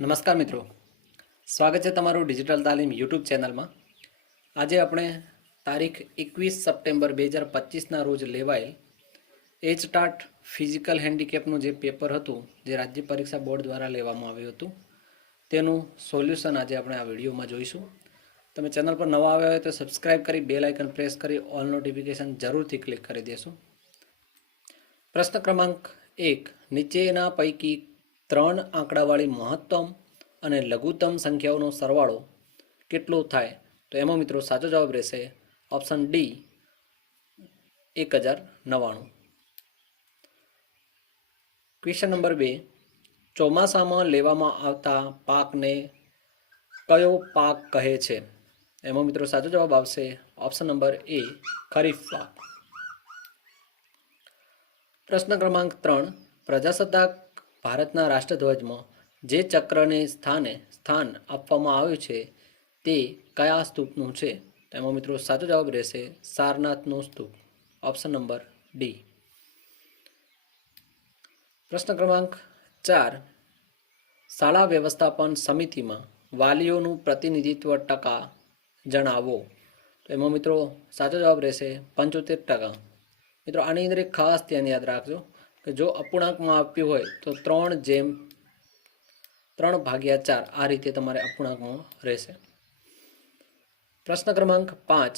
નમસ્કાર મિત્રો, સ્વાગત છે તમારું ડિજિટલ તાલીમ યુટ્યુબ ચેનલમાં. આજે આપણે તારીખ 21 સપ્ટેમ્બર 2025ના રોજ લેવાયેલ એચટાટ ફિઝિકલ હેન્ડીકેપનું જે પેપર હતું, જે રાજ્ય પરીક્ષા બોર્ડ દ્વારા લેવામાં આવ્યું હતું, તેનું સોલ્યુશન આજે આપણે આ વિડીયોમાં જોઈશું. તમે ચેનલ પર નવા આવ્યા હોય તો સબસ્ક્રાઇબ કરી બેલ આઇકન પ્રેસ કરી ઓલ નોટિફિકેશન જરૂરથી ક્લિક કરી દેશો. પ્રશ્ન ક્રમાંક 1. નીચેના પૈકી 3 આંકડાવાળી મહત્તમ અને લઘુત્તમ સંખ્યાઓનો સરવાળો કેટલો થાય? તો એમાં મિત્રો સાચો જવાબ રહેશે ઓપ્શન ડી, 1099. Question number 2. ચોમાસામાં લેવામાં આવતા પાકને કયો પાક કહે છે? એમાં મિત્રો સાચો જવાબ આવશે ઓપ્શન નંબર એ, ખરીફ પાક. પ્રશ્ન ક્રમાંક 3. પ્રજાસત્તાક ભારતના રાષ્ટ્રધ્વજમાં જે ચક્રને સ્થાન આપવામાં આવ્યું છે તે કયા સ્તૂપનું છે? તેમાં મિત્રો સાચો જવાબ રહેશે સારનાથનો સ્તૂપ, ઓપ્શન નંબર ડી. પ્રશ્ન ક્રમાંક 4. શાળા વ્યવસ્થાપન સમિતિમાં વાલીઓનું પ્રતિનિધિત્વ ટકા જણાવો. તો એમાં મિત્રો સાચો જવાબ રહેશે 75%. મિત્રો આની અંદર એક ખાસ ધ્યાન યાદ રાખજો કે જો અપૂર્ણાંકમાં આપ્યું હોય તો 3/4 આ રીતે તમારે અપૂર્ણાંકમાં રહેશે. પ્રશ્ન ક્રમાંક 5.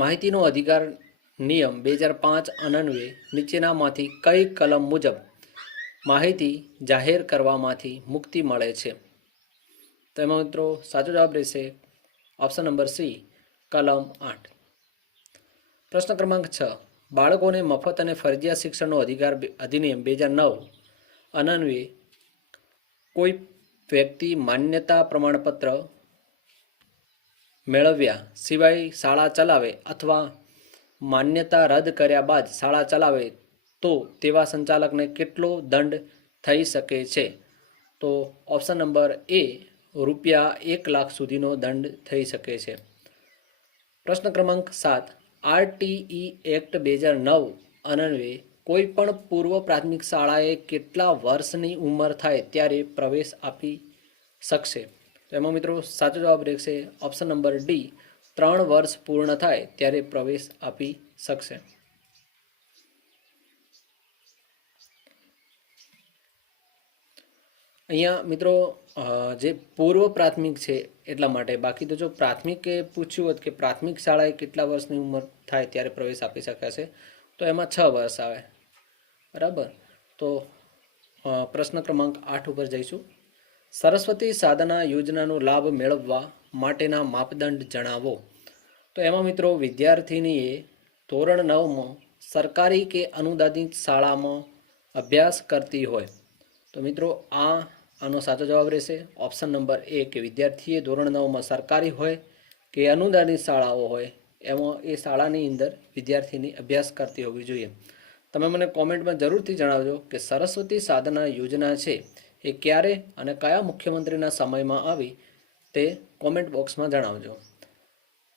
માહિતીનો અધિકાર નિયમ 2005 અન્વયે નીચેનામાંથી કઈ કલમ મુજબ માહિતી જાહેર કરવામાંથી મુક્તિ મળે છે? તો એમાં મિત્રો સાચો જવાબ રહેશે ઓપ્શન નંબર સી, કલમ 8. પ્રશ્ન ક્રમાંક 6. બાળકોને મફત અને ફરજિયાત શિક્ષણનો અધિકાર અધિનિયમ 2009 અન્વયે કોઈ વ્યક્તિ માન્યતા પ્રમાણપત્ર મેળવ્યા સિવાય શાળા ચલાવે અથવા માન્યતા રદ કર્યા બાદ શાળા ચલાવે તો તેવા સંચાલકને કેટલો દંડ થઈ શકે છે? તો ઓપ્શન નંબર એ, ₹1,00,000 સુધીનો દંડ થઈ શકે છે. પ્રશ્ન ક્રમાંક 7. આરટીઈ એક્ટ 2009 અન્વયે કોઈ પણ પૂર્વ પ્રાથમિક શાળાએ કેટલા વર્ષની ઉંમર થાય ત્યારે પ્રવેશ આપી શકશે? તો એમાં મિત્રો સાચો જવાબ રહેશે ઓપ્શન નંબર ડી, 3 વર્ષ પૂર્ણ થાય ત્યારે પ્રવેશ આપી શકશે. અહીંયા મિત્રો જે પૂર્વ પ્રાથમિક છે એટલા માટે, બાકી તો જો પ્રાથમિકે પૂછ્યું હોત કે પ્રાથમિક શાળાએ કેટલા વર્ષની ઉંમર થાય ત્યારે પ્રવેશ આપી શકાશે તો એમાં 6 વર્ષ આવે, બરાબર. તો પ્રશ્ન ક્રમાંક 8 ઉપર જઈશું. સરસ્વતી સાધના યોજનાનો લાભ મેળવવા માટેના માપદંડ જણાવો. તો એમાં મિત્રો વિદ્યાર્થીનીએ ધોરણ 9માં સરકારી કે અનુદાનિત શાળામાં અભ્યાસ કરતી હોય તો મિત્રો આનો સાચો જવાબ રહેશે ઓપ્શન નંબર એ, કે વિદ્યાર્થીએ ધોરણ 9માં સરકારી હોય કે અનુદાનિત શાળાઓ હોય એમાં એ શાળાની અંદર વિદ્યાર્થીની અભ્યાસ કરતી હોવી જોઈએ. તમે મને કોમેન્ટમાં જરૂરથી જણાવજો કે સરસ્વતી સાધના યોજના છે એ ક્યારે અને કયા મુખ્યમંત્રીના સમયમાં આવી તે કોમેન્ટ બોક્સમાં જણાવજો.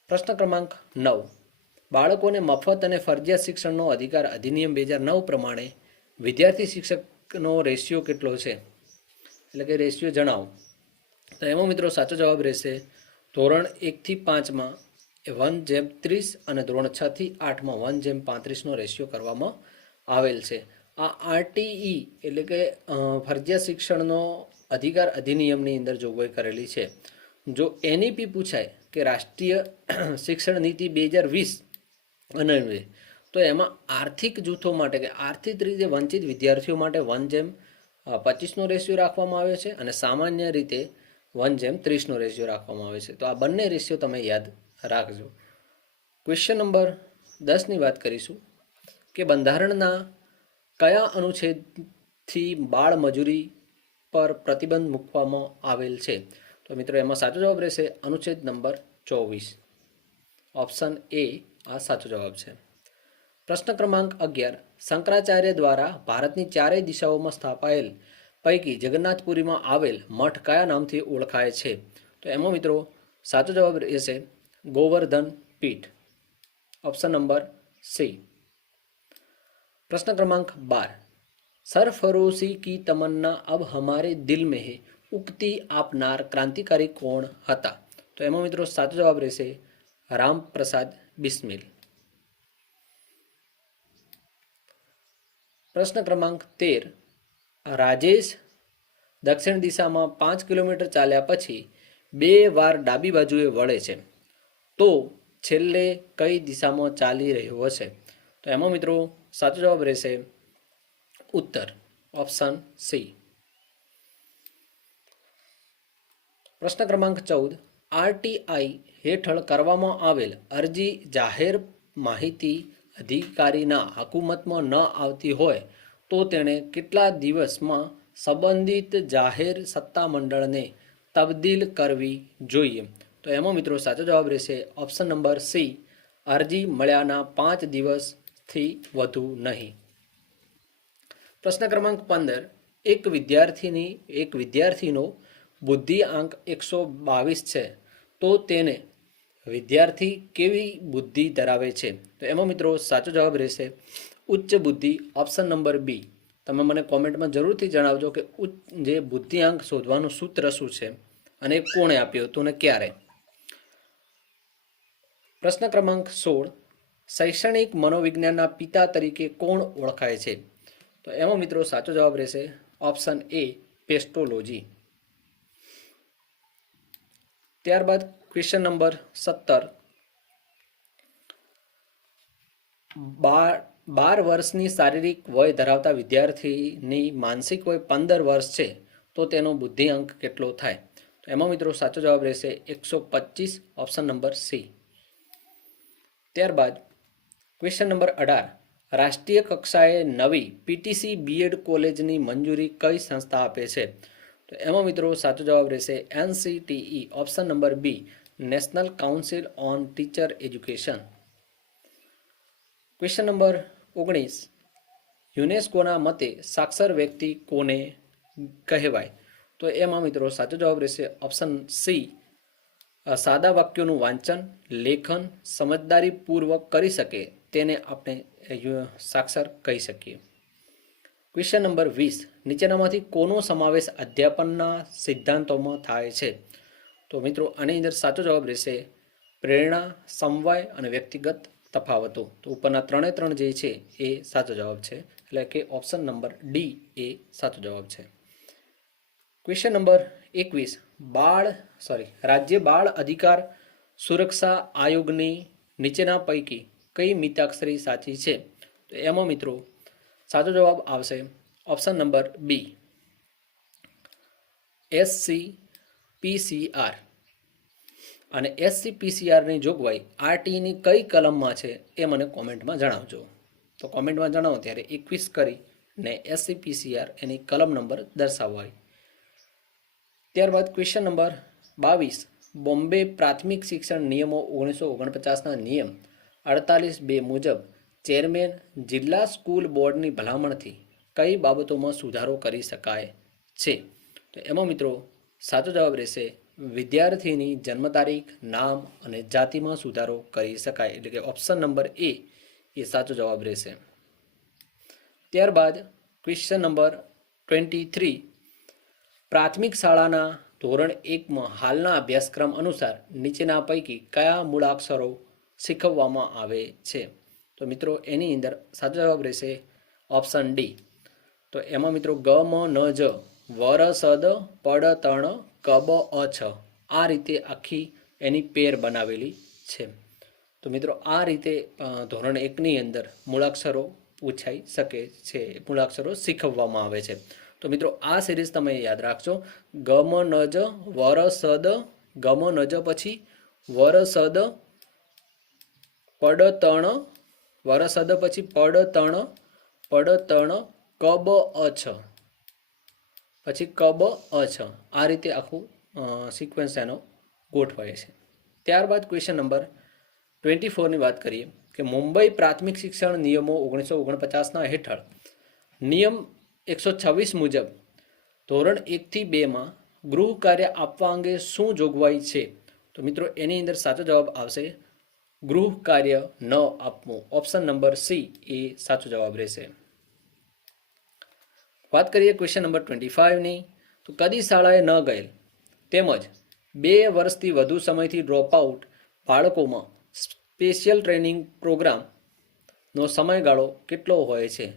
પ્રશ્ન ક્રમાંક 9. બાળકોને મફત અને ફરજિયાત શિક્ષણનો અધિકાર અધિનિયમ 2009 પ્રમાણે વિદ્યાર્થી શિક્ષકનો રેશિયો કેટલો છે? એટલે કે રેશિયો જણાવો. તો એમાં મિત્રો સાચો જવાબ રહેશે ધોરણ 1 થી 5માં 1:30 અને ધોરણ 6 થી 8માં 1:35નો રેશિયો કરવામાં આવેલ છે. આ આરટીઈ એટલે કે ફરજિયાત શિક્ષણનો અધિકાર અધિનિયમની અંદર જોગવાઈ કરેલી છે. જો એનઈપી પૂછાય કે રાષ્ટ્રીય શિક્ષણ નીતિ 2020 અન્વયે તો એમાં આર્થિક જૂથો માટે કે આર્થિક રીતે વંચિત વિદ્યાર્થીઓ માટે 1:25નો રેશિયો રાખવામાં આવે છે અને સામાન્ય રીતે 1:30નો રેશિયો રાખવામાં આવે છે. તો આ બંને રેશિયો તમે યાદ રાખજો. ક્વેશ્ચન નંબર 10ની વાત કરીશું કે બંધારણના કયા અનુચ્છેદથી બાળ મજૂરી પર પ્રતિબંધ મૂકવામાં આવેલ છે? તો મિત્રો એમાં સાચો જવાબ રહેશે અનુચ્છેદ નંબર 24, ઓપ્શન એ આ સાચો જવાબ છે. પ્રશ્ન ક્રમાંક 11. શંકરાચાર્ય દ્વારા ભારતની ચારેય દિશાઓમાં સ્થાપાયેલ પૈકી જગન્નાથપુરીમાં આવેલ મઠ કયા નામથી ઓળખાય છે? તો એમાં મિત્રો સાચો જવાબ રહેશે ગોવર્ધન પીઠ, ઓપ્શન નંબર સી. પ્રશ્ન ક્રમાંક 12. सरफरोशी की तमन्ना अब हमारे दिल में है ઉક્તિ આપનાર ક્રાંતિકારી કોણ હતા? તો એમાં મિત્રો સાચો જવાબ રહેશે રામપ્રસાદ બિસ્મિલ. પ્રશ્ન ક્રમાંક 13. રાજેશ દક્ષિણ દિશામાં 5 કિલોમીટર ચાલ્યા પછી 2 વાર ડાબી બાજુએ વળે છે, તો છેલ્લે કઈ દિશામાં ચાલી રહ્યો હશે? તો એમાં મિત્રો સાચો જવાબ રહેશે ઉત્તર, ઓપ્શન સી. પ્રશ્ન ક્રમાંક 14. આરટીઆઈ હેઠળ કરવામાં આવેલ અરજી જાહેર માહિતી અધિકારીના હુકુમતમાં ન આવતી હોય તો તેણે કેટલા દિવસમાં સંબંધિત જાહેર સત્તામંડળને તબદીલ કરવી જોઈએ? તો એમાં મિત્રો સાચો જવાબ રહેશે ઓપ્શન નંબર સી, અરજી મળ્યાના 5 દિવસથી વધુ નહીં. પ્રશ્ન ક્રમાંક 15. એક વિદ્યાર્થીનો બુદ્ધિઆંક 122 છે, તો તેને વિદ્યાર્થી કેવી બુદ્ધિ ધરાવે છે? તો એમાં મિત્રો સાચો જવાબ રહેશે ઉચ્ચ બુદ્ધિ, ઓપ્શન નંબર બી. તમે મને કોમેન્ટમાં જરૂરથી જણાવજો કે જે બુદ્ધિઆંક શોધવાનું સૂત્ર શું છે અને કોણે આપ્યું હતું ને ક્યારે. પ્રશ્ન ક્રમાંક 16. શૈક્ષણિક મનોવિજ્ઞાનના પિતા તરીકે કોણ ઓળખાય છે? તો એમાં મિત્રો સાચો જવાબ રહેશે ઓપ્શન એ, પેસ્ટોલોજી. ત્યારબાદ ક્વેશ્ચન નંબર 17. 12 વર્ષની શારીરિક વય ધરાવતા વિદ્યાર્થીની માનસિક વય 15 વર્ષ છે, તો તેનો બુદ્ધિઆંક કેટલો થાય? તો એમાં મિત્રો સાચો જવાબ રહેશે 125, ઓપ્શન નંબર સી. ત્યારબાદ ક્વેશ્ચન નંબર 18. રાષ્ટ્રીય કક્ષાએ નવી પીટીસી બીએડ કોલેજની મંજૂરી કઈ સંસ્થા આપે છે? તો એમાં મિત્રો સાચો જવાબ રહેશે NCTE, option number B, national council on teacher education. Question number 19. યુનેસ્કોના મતે સાક્ષર વ્યક્તિ કોને કહેવાય? તો એમાં મિત્રો સાચો જવાબ રહેશે ઓપ્શન સી, સાદા વાક્યોનું વાંચન, લેખન સમજદારીપૂર્વક કરી શકે તેને આપણે સાક્ષર કહી શકીએ. Question number 20. નીચેનામાંથી કોનો સમાવેશ અધ્યાપનના સિદ્ધાંતોમાં થાય છે? તો મિત્રો આની અંદર સાચો જવાબ રહેશે પ્રેરણા, સમવાય અને વ્યક્તિગત તફાવતો. તો ઉપરના 3 જે છે એ સાચો જવાબ છે, એટલે કે ઓપ્શન નંબર ડી એ સાચો જવાબ છે. Question number 21. રાજ્ય બાળ અધિકાર સુરક્ષા આયોગની નીચેના પૈકી કઈ મિતાક્ષરી સાચી છે? તો એમાં મિત્રો સાચો જવાબ આવશે ઓપ્શન નંબર બી, SCPCR. અને SCPCRની જોગવાઈ આરટીની કઈ કલમમાં છે એ મને કોમેન્ટમાં જણાવજો. તો કોમેન્ટમાં જણાવો ત્યારે 21 કરીને SCPCR એની કલમ નંબર દર્શાવવાય. ત્યારબાદ ક્વેશ્ચન નંબર 22. બોમ્બે પ્રાથમિક શિક્ષણ નિયમો 1949ના નિયમ 48(2) મુજબ ચેરમેન જિલ્લા સ્કૂલ બોર્ડની ભલામણથી કઈ બાબતોમાં સુધારો કરી શકાય છે? તો એમાં મિત્રો સાચો જવાબ રહેશે વિદ્યાર્થીની જન્મ તારીખ, નામ અને જાતિમાં સુધારો કરી શકાય, એટલે કે ઓપ્શન નંબર એ એ સાચો જવાબ રહેશે. ત્યારબાદ ક્વેશ્ચન નંબર 23. પ્રાથમિક શાળાના ધોરણ 1માં હાલના અભ્યાસક્રમ અનુસાર નીચેના પૈકી કયા મૂળાક્ષરો શીખવવામાં આવે છે? તો મિત્રો એની અંદર સાચો જવાબ રહેશે ઓપ્શન ડી. તો એમાં મિત્રો ગ મ ન જ વર સદ પડ તણ કબ અ છ આ રીતે આખી એની પેર બનાવેલી છે. તો મિત્રો આ રીતે ધોરણ 1ની અંદર મૂળાક્ષરો પૂછાઈ શકે છે, મૂળાક્ષરો શીખવવામાં આવે છે. તો મિત્રો આ સિરીઝ તમે યાદ રાખજો. ગ મ ન જ વર સદ, ગ મ ન જ પછી વર સદ પડ તણ, વર સદ પછી પડ તણ કબ અ છ, પછી કબ અ છ આ રીતે આખું સિક્વન્સ એનો ગોઠવાય છે. ત્યારબાદ ક્વેશ્ચન નંબર 24ની વાત કરીએ કે મુંબઈ પ્રાથમિક શિક્ષણ નિયમો 1949ના હેઠળ નિયમ 126 મુજબ ધોરણ 1થી 2માં ગૃહ કાર્ય આપવા અંગે શું જોગવાઈ છે? તો મિત્રો એની અંદર સાચો જવાબ આવશે ગૃહ કાર્ય ન આપવું, ઓપ્શન નંબર સી એ સાચો જવાબ રહેશે. વાત કરીએ ક્વેશ્ચન નંબર 25ની, તો કદી શાળાએ ન ગયેલ તેમજ 2 વર્ષથી વધુ સમયથી ડ્રોપ આઉટ બાળકોમાં સ્પેશિયલ ટ્રેનિંગ પ્રોગ્રામનો સમયગાળો કેટલો હોય છે?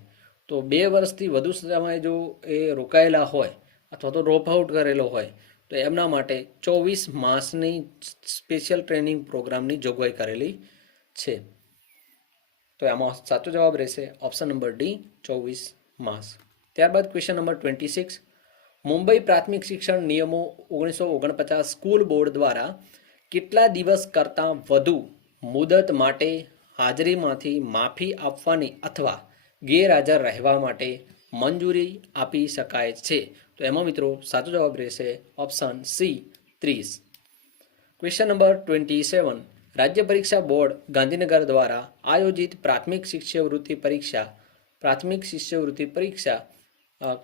તો 2 વર્ષથી વધુ સમય જો એ રોકાયેલા હોય અથવા તો ડ્રોપ આઉટ કરેલો હોય તો એમના માટે 24 માસની સ્પેશિયલ ટ્રેનિંગ પ્રોગ્રામની જોગવાઈ કરેલી છે. તો આમાં સાચો જવાબ રહેશે ઓપ્શન નંબર ડી, 24 માસ. ત્યારબાદ ક્વેશ્ચન નંબર 26, મુંબઈ પ્રાથમિક શિક્ષણ નિયમો 1949 સ્કૂલ બોર્ડ દ્વારા કેટલા દિવસ કરતાં વધુ મુદત માટે હાજરીમાંથી માફી આપવાની અથવા ગેરહાજર રહેવા માટે મંજૂરી આપી શકાય છે? તો એમાં મિત્રો સાચો જવાબ રહેશે ઓપ્શન સી, 30. ક્વેશ્ચન નંબર 27, રાજ્ય પરીક્ષા બોર્ડ ગાંધીનગર દ્વારા આયોજિત પ્રાથમિક શિષ્યવૃત્તિ પરીક્ષા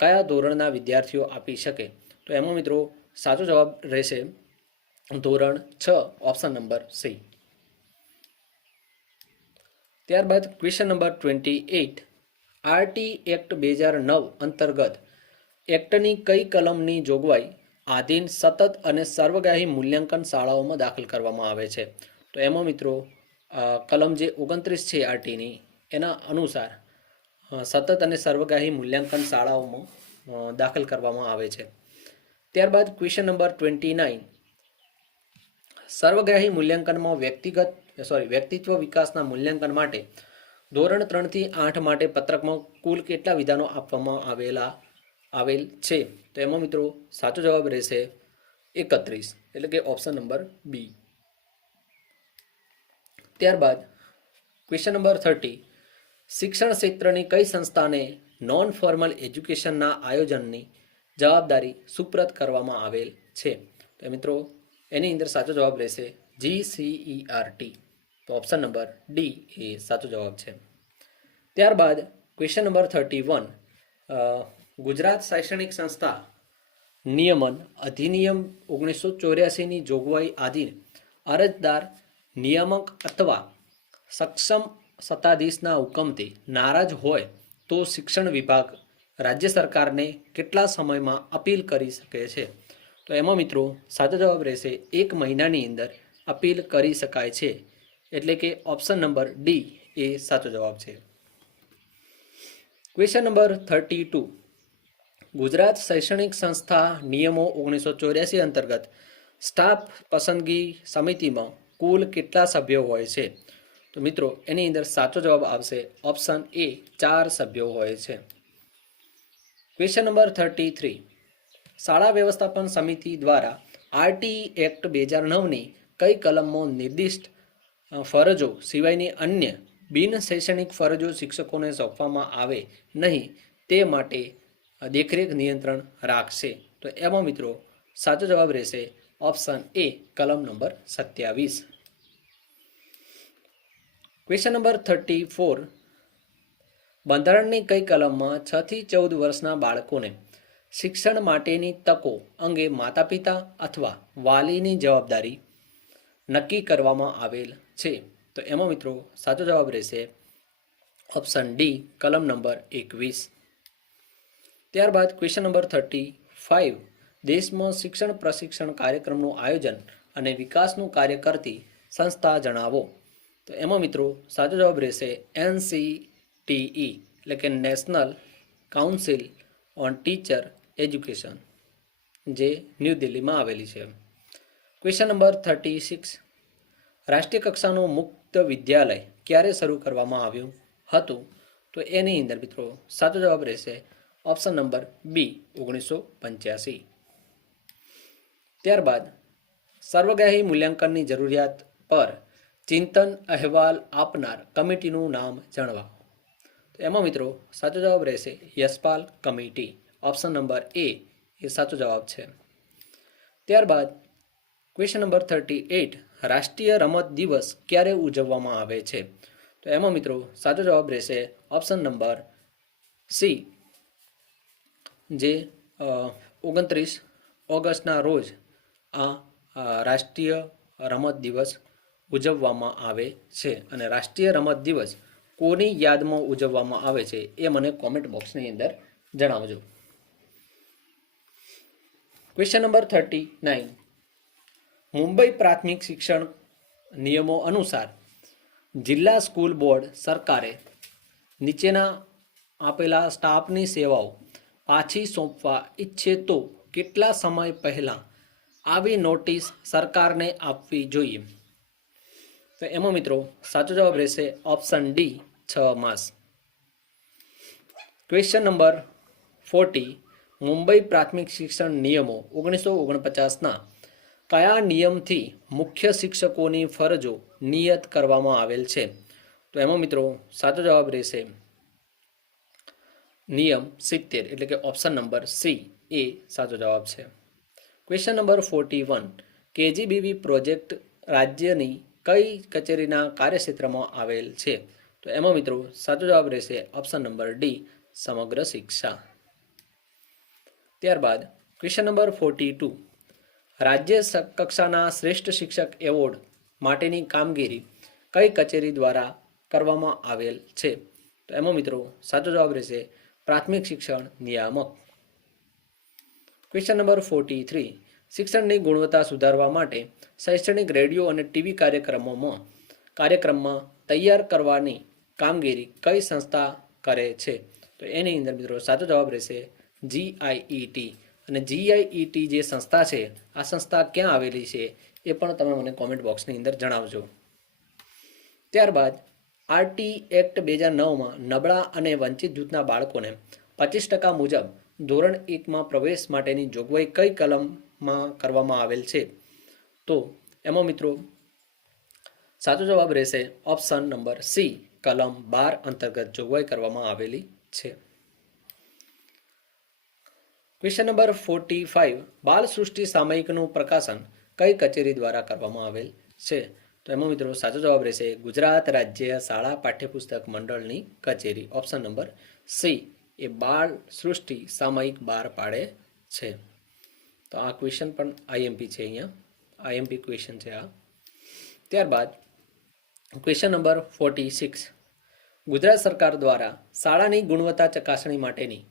કયા ધોરણના વિદ્યાર્થીઓ આપી શકે? તો એમાં મિત્રો સાચો જવાબ રહેશે ધોરણ 6, ઓપ્શન નંબર સી. ત્યારબાદ ક્વેશ્ચન નંબર 28, આરટી એક્ટ 2009 અંતર્ગત એક્ટની કઈ કલમની જોગવાઈ આધીન સતત અને સર્વગ્રાહી મૂલ્યાંકન શાળાઓમાં દાખલ કરવામાં આવે છે? તો એમાં મિત્રો કલમ જે 29 છે આરટીની એના અનુસાર સતત અને સર્વગ્રાહી મૂલ્યાંકન શાળાઓમાં દાખલ કરવામાં આવે છે. ત્યારબાદ ક્વેશ્ચન નંબર 29, સર્વગ્રાહી મૂલ્યાંકનમાં વ્યક્તિત્વ વિકાસના મૂલ્યાંકન માટે ધોરણ 3 થી 8 માટે પત્રકમાં કુલ કેટલા વિધાનો આપવામાં આવેલ છે? તો એમાં મિત્રો સાચો જવાબ રહેશે 31, એટલે કે ઓપ્શન નંબર બી. ત્યારબાદ ક્વેશ્ચન નંબર 30, શિક્ષણ ક્ષેત્રની કઈ સંસ્થાને નોન ફોર્મલ એજ્યુકેશનના આયોજનની જવાબદારી સુપ્રત કરવામાં આવેલ છે? તો મિત્રો એની અંદર સાચો જવાબ રહેશે GCERT. તો ઓપ્શન નંબર ડી એ સાચો જવાબ છે. ત્યારબાદ ક્વેશ્ચન નંબર 31, ગુજરાત શૈક્ષણિક સંસ્થા નિયમન અધિનિયમ 1984ની જોગવાઈ આધીન અરજદાર નિયામક અથવા સક્ષમ સત્તાધીશના હુકમથી નારાજ હોય તો શિક્ષણ વિભાગ રાજ્ય સરકારને કેટલા સમયમાં અપીલ કરી શકે છે? તો એમાં મિત્રો સાચો જવાબ રહેશે 1 મહિનાની અંદર અપીલ કરી શકાય છે, એટલે કે ઓપ્શન નંબર ડી એ સાચો જવાબ છે. ક્વેશ્ચન નંબર 32, ગુજરાત શૈક્ષણિક સંસ્થા નિયમો 1984 અંતર્ગત સ્ટાફ પસંદગી સમિતિમાં કુલ કેટલા સભ્યો હોય છે? તો મિત્રો એની અંદર સાચો જવાબ આવશે ઓપ્શન એ, 4 સભ્યો હોય છે. ક્વેશ્ચન નંબર 33, શાળા વ્યવસ્થાપન સમિતિ દ્વારા આરટી એક્ટ 2009ની કઈ કલમમાં નિર્દિષ્ટ ફરજો સિવાયની અન્ય બિન શૈક્ષણિક ફરજો શિક્ષકોને સોંપવામાં આવે નહીં તે માટે દેખરેખ નિયંત્રણ રાખશે? તો એમાં મિત્રો સાચો જવાબ રહેશે ઓપ્શન એ, કલમ નંબર 27. ક્વેશ્ચન નંબર 34, બંધારણની કઈ કલમમાં 6 થી 14 વર્ષના બાળકોને શિક્ષણ માટેની તકો અંગે માતા પિતા અથવા વાલીની જવાબદારી નક્કી કરવામાં આવેલ છે? તો એમાં મિત્રો સાચો જવાબ રહેશે ઓપ્શન ડી, કલમ નંબર 21. ત્યારબાદ ક્વેશ્ચન નંબર 35, દેશમાં શિક્ષણ પ્રશિક્ષણ કાર્યક્રમનું આયોજન અને વિકાસનું કાર્ય કરતી સંસ્થા જણાવો? તો એમાં મિત્રો સાચો જવાબ રહેશે NCTE, એટલે કે national council on teacher education, જે ન્યૂ દિલ્હીમાં આવેલી છે. ક્વેશ્ચન નંબર 36, રાષ્ટ્રીય કક્ષાનું મુક્ત વિદ્યાલય ક્યારે શરૂ કરવામાં આવ્યું હતું? તો એની અંદર મિત્રો સાચો જવાબ રહેશે ઓપ્શન નંબર બી, 1985. ત્યારબાદ સર્વગ્રાહી મૂલ્યાંકનની જરૂરિયાત પર ચિંતન અહેવાલ આપનાર કમિટીનું નામ જણાવો? તો એમાં મિત્રો સાચો જવાબ રહેશે યશપાલ કમિટી, ઓપ્શન નંબર એ એ સાચો જવાબ છે. ત્યારબાદ ક્વેશ્ચન નંબર 38, રાષ્ટ્રીય રમત દિવસ ક્યારે ઉજવવામાં આવે છે? તો એમાં મિત્રો સાચો જવાબ રહેશે ઓપ્શન નંબર સી, જે 29 ઓગસ્ટના રોજ આ રાષ્ટ્રીય રમત દિવસ ઉજવવામાં આવે છે. અને રાષ્ટ્રીય રમત દિવસ કોની યાદમાં ઉજવવામાં આવે છે એ મને કોમેન્ટ બોક્સની અંદર જણાવજો. Question number 39. મુંબઈ પ્રાથમિક શિક્ષણ નિયમો અનુસાર જિલ્લા સ્કૂલ બોર્ડ સરકારે નીચેના આપેલા સ્ટાફની સેવાઓ પાછી સોંપવા ઈચ્છે તો કેટલા સમય પહેલાં આવી નોટિસ સરકારને આપવી જોઈએ? તો એમાં મિત્રો સાચો જવાબ રહેશે ઓપ્શન ડી, 6 માસ. Question number 40. મુંબઈ પ્રાથમિક શિક્ષણ નિયમો 1949ના કયા નિયમથી મુખ્ય શિક્ષકોની ફરજો નિયત કરવામાં આવેલ છે? તો એમાં મિત્રો સાચો જવાબ રહેશે નિયમ 70, એટલે કે ઓપ્શન નંબર સી એ સાચો જવાબ છે. Question number 41. કેજીબીવી પ્રોજેક્ટ રાજ્યની કઈ કચેરીના કાર્યક્ષેત્રમાં આવેલ છે? તો એમાં મિત્રો સાચો જવાબ રહેશે ઓપ્શન નંબર ડી, સમગ્ર શિક્ષા. ત્યારબાદ ક્વેશ્ચન નંબર 42. રાજ્ય કક્ષાના શ્રેષ્ઠ શિક્ષક એવોર્ડ માટેની કામગીરી કઈ કચેરી દ્વારા કરવામાં આવેલ છે? તો એમાં મિત્રો સાચો જવાબ રહેશે પ્રાથમિક શિક્ષણ નિયામક. Question number 43. શિક્ષણની ગુણવત્તા સુધારવા માટે શૈક્ષણિક રેડિયો અને ટીવી કાર્યક્રમમાં તૈયાર કરવાની કામગીરી કઈ સંસ્થા કરે છે? તો એની અંદર મિત્રો સાચો જવાબ રહેશે GIET. અને GIET જે સંસ્થા છે, આ સંસ્થા ક્યાં આવેલી છે એ પણ તમે મને કોમેન્ટ બોક્સની અંદર જણાવજો. ત્યારબાદ RT એક્ટ 2009માં નબળા અને વંચિત જૂથના બાળકોને 25% મુજબ ધોરણ 1માં પ્રવેશ માટેની જોગવાઈ કઈ કલમમાં કરવામાં આવેલ છે? તો એમાં મિત્રો સાચો જવાબ રહેશે ઓપ્શન નંબર સી, કલમ 12 અંતર્ગત જોગવાઈ કરવામાં આવેલી છે. Question number 45. બાલ સૃષ્ટિ સામયિકનું પ્રકાશન કઈ કચેરી દ્વારા કરવામાં આવેલ છે? તો એમાં મિત્રો સાચો જવાબ રહેશે ગુજરાત રાજ્ય શાળા પાઠ્યપુસ્તક મંડળની કચેરી. ઓપ્શન નંબર સી એ બાળ સૃષ્ટિ સામયિક બહાર પાડે છે. તો આ ક્વેશ્ચન પણ આઈએમપી છે, અહીંયા આઈએમપી ક્વેશ્ચન છે આ. ત્યારબાદ ક્વેશ્ચન નંબર 46. ગુજરાત સરકાર દ્વારા શાળાની ગુણવત્તા ચકાસણી માટેની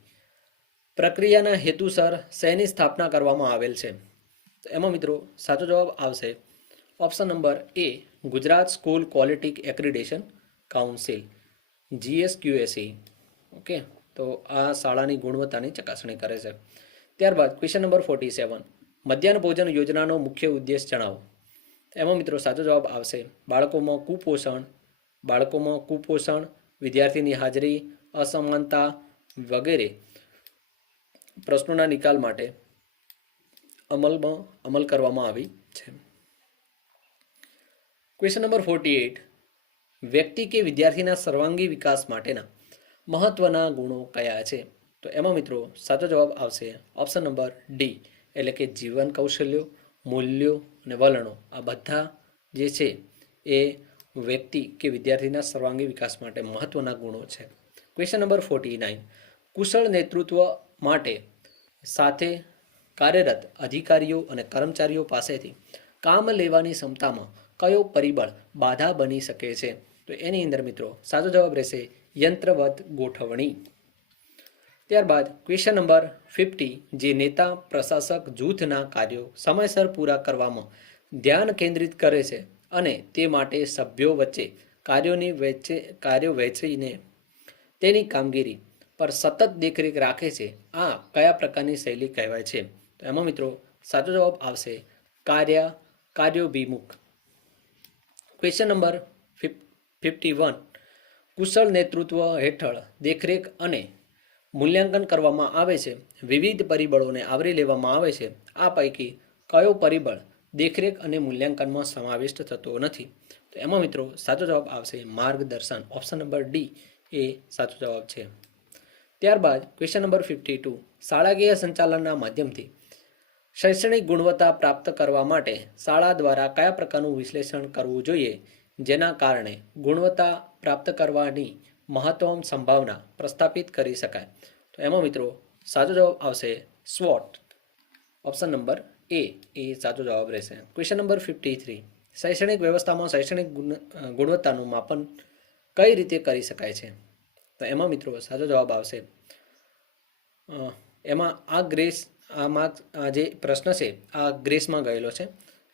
પ્રક્રિયાના હેતુસર શેની સ્થાપના કરવામાં આવેલ છે? તો એમાં મિત્રો સાચો જવાબ આવશે option number A, Gujarat school quality accreditation council, GSQSE. Okay, તો આ શાળાની ગુણવત્તાની ચકાસણી કરે છે. ત્યારબાદ ક્વેશ્ચન નંબર 47. મધ્યાહન ભોજન યોજનાનો મુખ્ય ઉદ્દેશ જણાવો. એમાં મિત્રો સાચો જવાબ આવશે બાળકોમાં કુપોષણ, વિદ્યાર્થીની હાજરી, અસમાનતા વગેરે પ્રશ્નોના નિકાલ માટે અમલ કરવામાં આવી છે. Question number 48. વ્યક્તિ કે વિદ્યાર્થીના સર્વાંગી વિકાસ માટેના મહત્વના ગુણો કયા છે? તો એમાં મિત્રો સાચો જવાબ આવશે ઓપ્શન નંબર ડી, એટલે કે જીવન કૌશલ્યો, મૂલ્યો અને વલણો. આ બધા જે છે એ વ્યક્તિ કે વિદ્યાર્થીના સર્વાંગી વિકાસ માટે મહત્વના ગુણો છે. Question number 49. કુશળ નેતૃત્વ માટે સાથે કાર્યરત અધિકારીઓ અને કર્મચારીઓ પાસેથી કામ લેવાની ક્ષમતામાં કયો પરિબળ બાધા બની શકે છે? તો એની અંદર મિત્રો સાચો જવાબ રહેશે યંત્રવત ગોઠવણી. ત્યારબાદ ક્વેશ્ચન નંબર 50. જે નેતા પ્રશાસક જૂથના કાર્યો સમયસર પૂરા કરવામાં ધ્યાન કેન્દ્રિત કરે છે અને તે માટે સભ્યો વચ્ચે કાર્યો વહેંચીને તેની કામગીરી પર સતત દેખરેખ રાખે છે, આ કયા પ્રકારની શૈલી કહેવાય છે? તો એમાં મિત્રો સાચો જવાબ આવશે કાર્યોભિમુખ. Question number 51. કુશળ નેતૃત્વ હેઠળ દેખરેખ અને મૂલ્યાંકન કરવામાં આવે છે, વિવિધ પરિબળોને આવરી લેવામાં આવે છે, આ પૈકી કયો પરિબળ દેખરેખ અને મૂલ્યાંકનમાં સમાવિષ્ટ થતો નથી? તો એમાં મિત્રો સાચો જવાબ આવશે માર્ગદર્શન. ઓપ્શન નંબર ડી એ સાચો જવાબ છે. ત્યારબાદ ક્વેશ્ચન નંબર 52. શાળાકીય સંચાલનના માધ્યમથી શૈક્ષણિક ગુણવત્તા પ્રાપ્ત કરવા માટે શાળા દ્વારા કયા પ્રકારનું વિશ્લેષણ કરવું જોઈએ, જેના કારણે ગુણવત્તા પ્રાપ્ત કરવાની મહત્તમ સંભાવના પ્રસ્થાપિત કરી શકાય? તો એમાં મિત્રો સાચો જવાબ આવશે SWOT. ઓપ્શન નંબર એ સાચો જવાબ રહેશે. Question number 53. શૈક્ષણિક વ્યવસ્થામાં શૈક્ષણિક ગુણવત્તાનું માપન કઈ રીતે કરી શકાય છે? તો એમાં મિત્રો સાચો જવાબ આવશે એમાં આ જે પ્રશ્ન છે આ ગ્રેસમાં ગયેલો છે,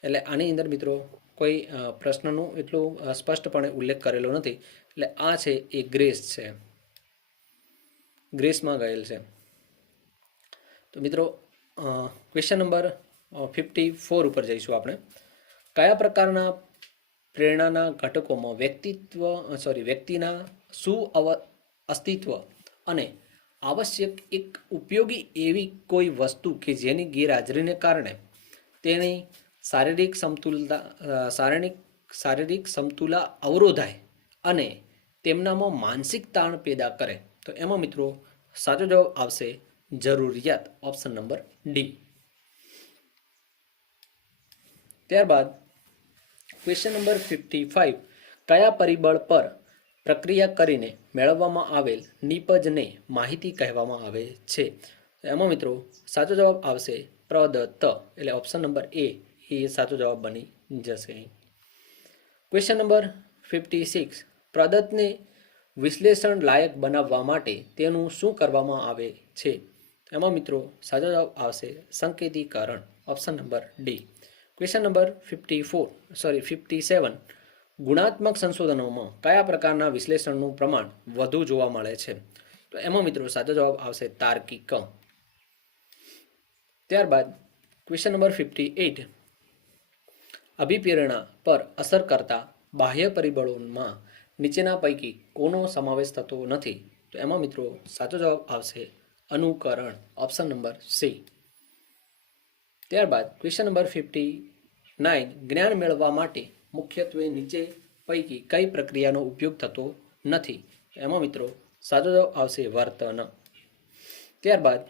એટલે આની અંદર મિત્રો કોઈ પ્રશ્નનું એટલું સ્પષ્ટપણે ઉલ્લેખ કરેલો નથી, એટલે આ છે એ ગ્રેસ છે, ગ્રેસમાં ગયેલ છે. તો મિત્રો ક્વેશ્ચન નંબર 54 ઉપર જઈશું આપણે. કયા પ્રકારના પ્રેરણાના ઘટકોમાં વ્યક્તિના અસ્તિત્વ અને આવશ્યક એક ઉપયોગી એવી કોઈ વસ્તુ કે જેની ગેરહાજરીને કારણે તેની શારીરિક સમતુલા અવરોધાય અને તેમનામાં માનસિક તાણ પેદા કરે? તો એમાં મિત્રો સાચો જવાબ આવશે જરૂરિયાત, ઓપ્શન નંબર ડી. ત્યારબાદ ક્વેશ્ચન નંબર 55, કયા પરિબળ પર પ્રક્રિયા કરીને મેળવવામાં આવેલ નિપજને માહિતી કહેવામાં આવે છે? એમાં મિત્રો સાચો જવાબ આવશે પ્રદત્ત, એટલે ઓપ્શન નંબર એ સાચો જવાબ બની જશે. ક્વેશ્ચન નંબર 56, પ્રદત્તને વિશ્લેષણ લાયક બનાવવા માટે તેનું શું કરવામાં આવે છે? એમાં મિત્રો સાચો જવાબ આવશે સંકેતીકરણ, option number D. Question number 57, ગુણાત્મક સંશોધનોમાં કયા પ્રકારના વિશ્લેષણનું પ્રમાણ વધુ જોવા મળે છે? તો એમાં મિત્રો સાચો જવાબ આવશે તાર્કિક. ત્યારબાદ ક્વેશ્ચન નંબર 58, અભિપ્રેરણા પર અસર કરતા બાહ્ય પરિબળોમાં નીચેના પૈકી કોનો સમાવેશ થતો નથી? તો એમાં મિત્રો સાચો જવાબ આવશે અનુકરણ, ઓપ્શન નંબર સી. ત્યારબાદ ક્વેશ્ચન નંબર 59, જ્ઞાન મેળવવા માટે મુખ્યત્વે નીચે પૈકી કઈ પ્રક્રિયાનો ઉપયોગ થતો નથી? એમાં મિત્રો સાચો જવાબ આવશે વર્તન. ત્યારબાદ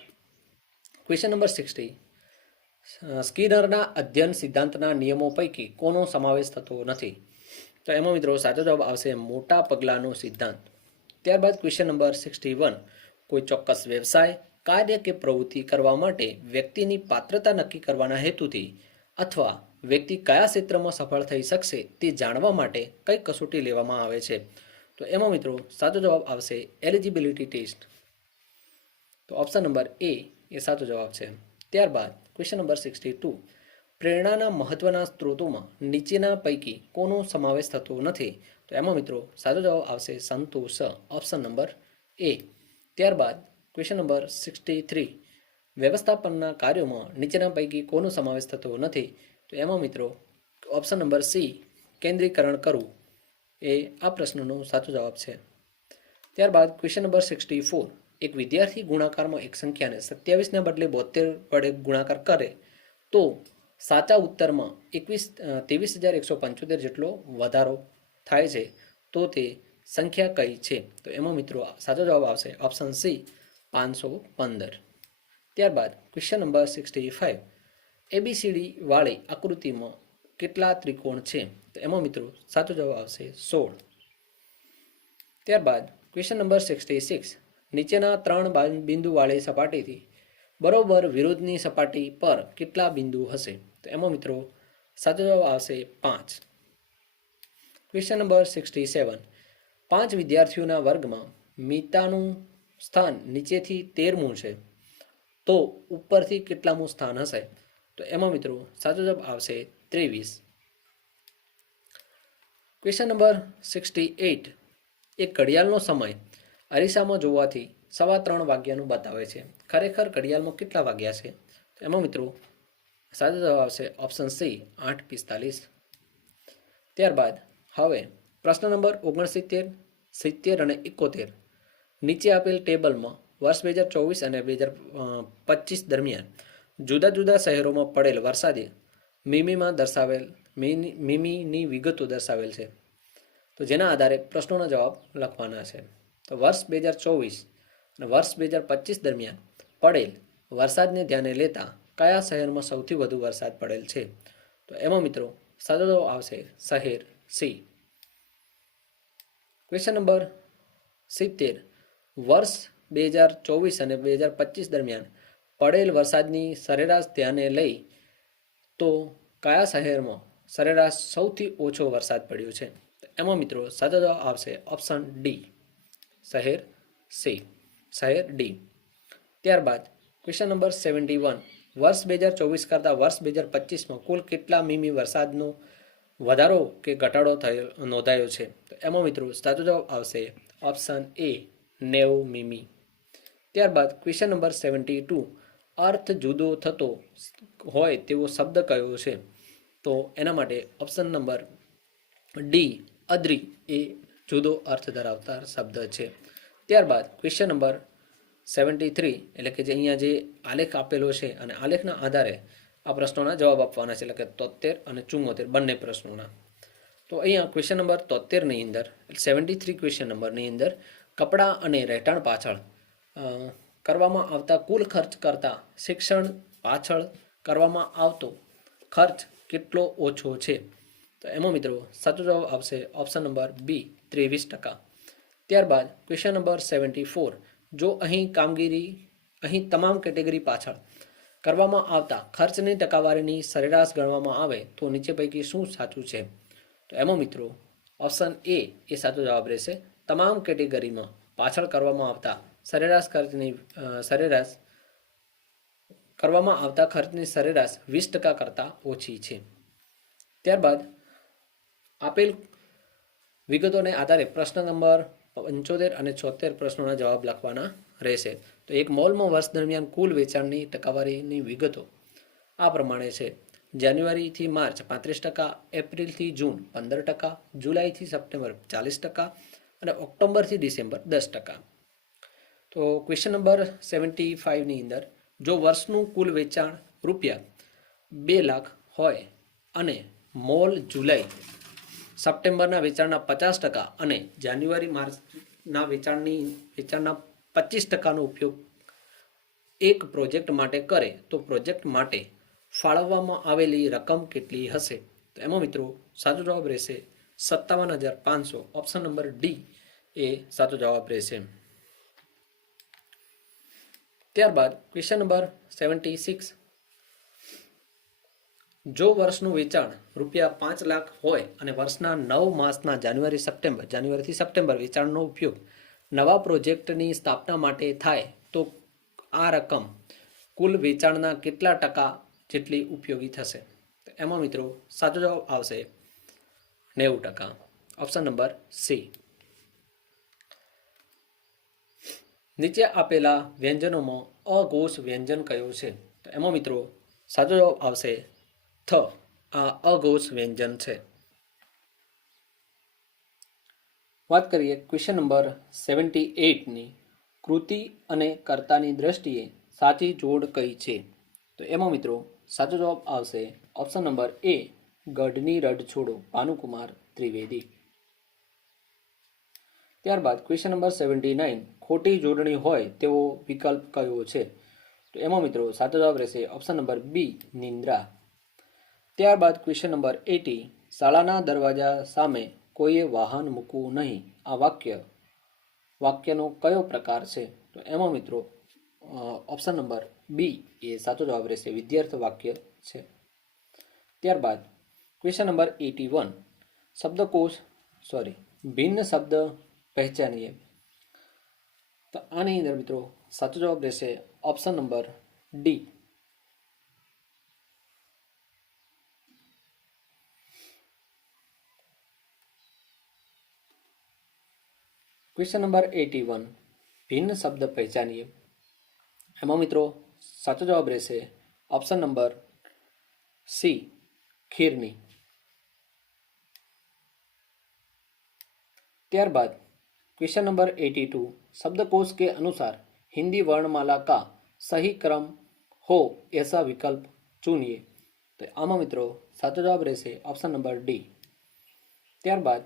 ક્વેશ્ચન નંબર 60, સ્કિનરના અધ્યયન સિદ્ધાંતના નિયમો પૈકી કોનો સમાવેશ થતો નથી? તો એમાં મિત્રો સાચો જવાબ આવશે મોટા પગલાંનો સિદ્ધાંત. ત્યારબાદ ક્વેશ્ચન નંબર 61, કોઈ ચોક્કસ વ્યવસાય, કાર્ય કે પ્રવૃત્તિ કરવા માટે વ્યક્તિની પાત્રતા નક્કી કરવાના હેતુથી અથવા વ્યક્તિ કયા ક્ષેત્રમાં સફળ થઈ શકશે તે જાણવા માટે કઈ કસોટી લેવામાં આવે છે? તો એમાં મિત્રો સાચો જવાબ આવશે એલિજિબિલિટી ટેસ્ટ. તો ઓપ્શન નંબર એ સાચો જવાબ છે. ત્યારબાદ ક્વેશ્ચન નંબર 62, પ્રેરણાના મહત્વના સ્ત્રોતોમાં નીચેના પૈકી કોનો સમાવેશ થતો નથી? તો એમાં મિત્રો સાચો જવાબ આવશે સંતોષ, ઓપ્શન નંબર એ. ત્યારબાદ ક્વેશ્ચન નંબર 63, વ્યવસ્થાપનના કાર્યોમાં નીચેના પૈકી કોનો સમાવેશ થતો નથી? તો એમાં મિત્રો ઓપ્શન નંબર સી કેન્દ્રીકરણ કરવું એ આ પ્રશ્નનો સાચો જવાબ છે. ત્યારબાદ ક્વેશ્ચન નંબર 64, એક વિદ્યાર્થી ગુણાકારમાં એક સંખ્યાને 27ને બદલે 72 વડે ગુણાકાર કરે તો સાચા ઉત્તરમાં 23,175 જેટલો વધારો થાય છે, તો તે સંખ્યા કઈ છે? તો એમાં મિત્રો સાચો જવાબ આવશે ઓપ્શન સી 515. ત્યારબાદ ક્વેશ્ચન નંબર 65, એબીસીડી વાળી આકૃતિમાં કેટલા ત્રિકોણ છે? તો એમાં મિત્રો સાચો જવાબ આવશે 16. ત્યારબાદ ક્વેશ્ચન નંબર 66, નીચેના 3 બિંદુવાળી સપાટીથી બરોબર વિરુદ્ધની સપાટી પર કેટલા બિંદુ હશે? તો એમાં મિત્રો સાચો જવાબ આવશે 5. ક્વેશ્ચન નંબર 67, 5 વિદ્યાર્થીઓના વર્ગમાં મિતાનું સ્થાન નીચેથી 13મું છે, તો ઉપરથી કેટલામું સ્થાન હશે? તો એમાં મિત્રો સાચો જવાબ આવશે 23. ક્વેશ્ચન નંબર 68, એક ઘડિયાળનો સમય અરીસામાં જોવાથી 3:15 વાગ્યાનું બતાવે છે, ખરેખર ઘડિયાળમાં કેટલા વાગ્યા છે? તો એમાં મિત્રો સાચો જવાબ આવશે ઓપ્શન સી 8:45. ત્યારબાદ હવે પ્રશ્ન નંબર 69, 70 અને 71, નીચે આપેલ ટેબલમાં વર્ષ 2024 અને 2025 દરમિયાન જુદા જુદા શહેરોમાં પડેલ વરસાદે મીમીની વિગતો દર્શાવેલ છે. તો જેના આધારે પ્રશ્નોના જવાબ લખવાના છે. તો વર્ષ 2024 અને વર્ષ 2025 દરમિયાન પડેલ વરસાદને ધ્યાને લેતા કયા શહેરમાં સૌથી વધુ વરસાદ પડેલ છે? તો એમાં મિત્રો સાચો જવાબ આવશે શહેર સી. ક્વેશ્ચન નંબર 70, વર્ષ 2024 અને 2025 દરમિયાન પડેલ વરસાદની સરેરાશ ધ્યાને લઈ તો કયા શહેરમાં સરેરાશ સૌથી ઓછો વરસાદ પડ્યો છે? એમાં મિત્રો સાચો જવાબ આવશે ઓપ્શન ડી શહેર સી, શહેર ડી. ત્યારબાદ ક્વેશ્ચન નંબર 71, વર્ષ 2024 કરતાં વર્ષ 2025માં કુલ કેટલા મીમી વરસાદનો વધારો કે ઘટાડો થયો નોંધાયો છે? તો એમાં મિત્રો સાચો જવાબ આવશે ઓપ્શન એ 90 મીમી. ત્યારબાદ ક્વેશ્ચન નંબર 72, અર્થ જુદો થતો હોય તેવો શબ્દ કયો છે? તો એના માટે ઓપ્શન નંબર ડી અદ્રી એ જુદો અર્થ ધરાવતા શબ્દ છે. ત્યારબાદ ક્વેશ્ચન નંબર 73, એટલે કે જે અહીંયા જે આલેખ આપેલો છે અને આલેખના આધારે આ પ્રશ્નોના જવાબ આપવાના છે, એટલે કે 73 અને 74 બંને પ્રશ્નોના. તો અહીંયા ક્વેશ્ચન નંબર 73ની અંદર 73 ક્વેશ્ચન નંબરની અંદર કપડાં અને રહેઠાણ પાછળ કરવામાં આવતા કુલ ખર્ચ કરતાં શિક્ષણ પાછળ કરવામાં આવતો ખર્ચ કેટલો ઓછો છે? તો એમાં મિત્રો સાચો જવાબ આવશે ઓપ્શન નંબર બી 23%. ત્યારબાદ ક્વેશ્ચન નંબર 74, જો અહીં તમામ કેટેગરી પાછળ કરવામાં આવતા ખર્ચની ટકાવારીની સરેરાશ ગણવામાં આવે તો નીચે પૈકી શું સાચું છે? તો એમાં મિત્રો ઓપ્શન એ સાચો જવાબ રહેશે. તમામ કેટેગરીમાં પાછળ કરવામાં આવતા ખર્ચની સરેરાશ 20% કરતાં ઓછી છે. ત્યારબાદ આપેલ વિગતોને આધારે પ્રશ્ન નંબર 75 અને 76 પ્રશ્નોના જવાબ લખવાના રહેશે. તો એક મોલમાં વર્ષ દરમિયાન કુલ વેચાણની ટકાવારીની વિગતો આ પ્રમાણે છે: જાન્યુઆરીથી માર્ચ 35%, એપ્રિલથી જૂન 15%, જુલાઈથી સપ્ટેમ્બર 40% અને ઓક્ટોબરથી ડિસેમ્બર 10%. તો ક્વેશ્ચન નંબર 75ની અંદર જો વર્ષનું કુલ વેચાણ રૂપિયા 2 લાખ હોય અને મોલ જુલાઈ સપ્ટેમ્બરના વેચાણના 50% અને જાન્યુઆરી માર્ચના વેચાણના 25%નો ઉપયોગ એક પ્રોજેક્ટ માટે કરે તો પ્રોજેક્ટ માટે ફાળવવામાં આવેલી રકમ કેટલી હશે? તો એમાં મિત્રો સાચો જવાબ રહેશે 57,500. ઓપ્શન નંબર ડી એ સાચો જવાબ રહેશે. ત્યારબાદ ક્વેશ્ચન નંબર 76, જો વર્ષનું વેચાણ રૂપિયા 5 લાખ હોય અને વર્ષના 9 માસના જાન્યુઆરીથી સપ્ટેમ્બર વેચાણનો ઉપયોગ નવા પ્રોજેક્ટની સ્થાપના માટે થાય તો આ રકમ કુલ વેચાણના કેટલા ટકા જેટલી ઉપયોગી થશે? એમાં મિત્રો સાચો જવાબ આવશે 90%. Option number C. નીચે આપેલા વ્યંજનોમાં અઘોષ વ્યંજન કયું છે? તો એમાં મિત્રો સાચો જવાબ આવશે થ. આ અઘોષ વ્યંજન છે. વાત કરીએ ક્વેશ્ચન નંબર 78ની, કૃતિ અને કર્તાની દ્રષ્ટિએ સાચી જોડ કઈ છે? તો એમાં મિત્રો સાચો જવાબ આવશે ઓપ્શન નંબર એ ગઢની રડ છોડો, ભાનુકુમાર ત્રિવેદી. ત્યારબાદ ક્વેશ્ચન નંબર 79, ખોટી જોડણી હોય તેવો વિકલ્પ કયો છે? તો એમાં મિત્રો સાચો જવાબ રહેશે ઓપ્શન નંબર બી નિંદ્રા. ત્યારબાદ ક્વેશ્ચન નંબર 80, શાળાના દરવાજા સામે કોઈએ વાહન મૂકવું નહીં, આ વાક્યનો કયો પ્રકાર છે? તો એમાં મિત્રો ઓપ્શન નંબર બી એ સાચો જવાબ રહેશે, વિધ્યર્થ વાક્ય છે. ત્યારબાદ ક્વેશ્ચન નંબર 81, ભિન્ન શબ્દ પહેચાનીએ. તો આની અંદર મિત્રો સાચો જવાબ રહેશે option number D. Question number 81, ભિન્ન શબ્દ પહેચાનીએ. એમાં મિત્રો સાચો જવાબ રહેશે ઓપ્શન નંબર સી ખીરની. ત્યારબાદ क्वेश्चन नंबर 82, शब्दकोश के अनुसार हिंदी वर्णमाला का सही क्रम हो ऐसा विकल्प चुनिए. तो आमा मित्रों साचो जवाब रहेશે ऑप्शन नंबर डी. ત્યારબાદ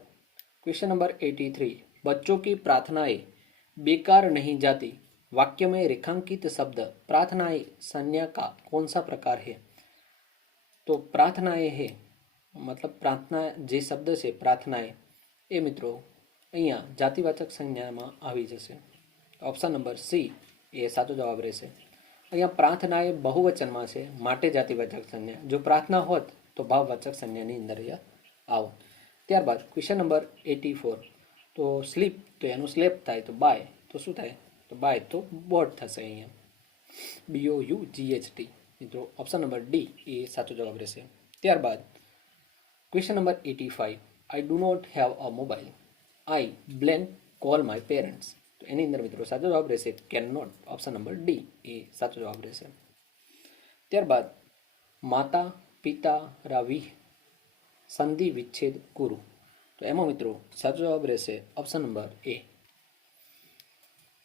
क्वेश्चन नंबर 83, बच्चों की प्रार्थनाएं बेकार नहीं जाती, वाक्य में रेखांकित शब्द प्रार्थनाएं संज्ञा का कौन सा प्रकार है? तो प्रार्थनाएं है मतलब प्रार्थना जे शब्द से प्रार्थनाएं ए मित्रों અહીંયા જાતિવાચક સંજ્ઞામાં આવી જશે. ઓપ્શન નંબર સી એ સાચો જવાબ રહેશે. અહીંયા પ્રાર્થના એ બહુવચનમાં છે માટે જાતિવાચક સંજ્ઞા, જો પ્રાર્થના હોત તો ભાવવાચક સંજ્ઞાની અંદર અહીંયા આવો. ત્યારબાદ ક્વેશ્ચન નંબર 84, તો સ્લીપ તો એનું સ્લેપ થાય તો બાય તો શું થાય? તો બાય તો બોર્ડ થશે અહીંયા. BOUGHT. મિત્રો ઓપ્શન નંબર ડી એ સાચો જવાબ રહેશે. ત્યારબાદ question number 85. I do not have a mobile. I blank call my parents. તો એની અંદર મિત્રો સાચો જવાબ રહેશે can not. Option number D એ સાચો જવાબ રહેશે. ત્યારબાદ માતા પિતા રાવી સંધિ વિચ્છેદ કુરુ. તો એમાં મિત્રો સાચો જવાબ રહેશે ઓપ્શન નંબર એ.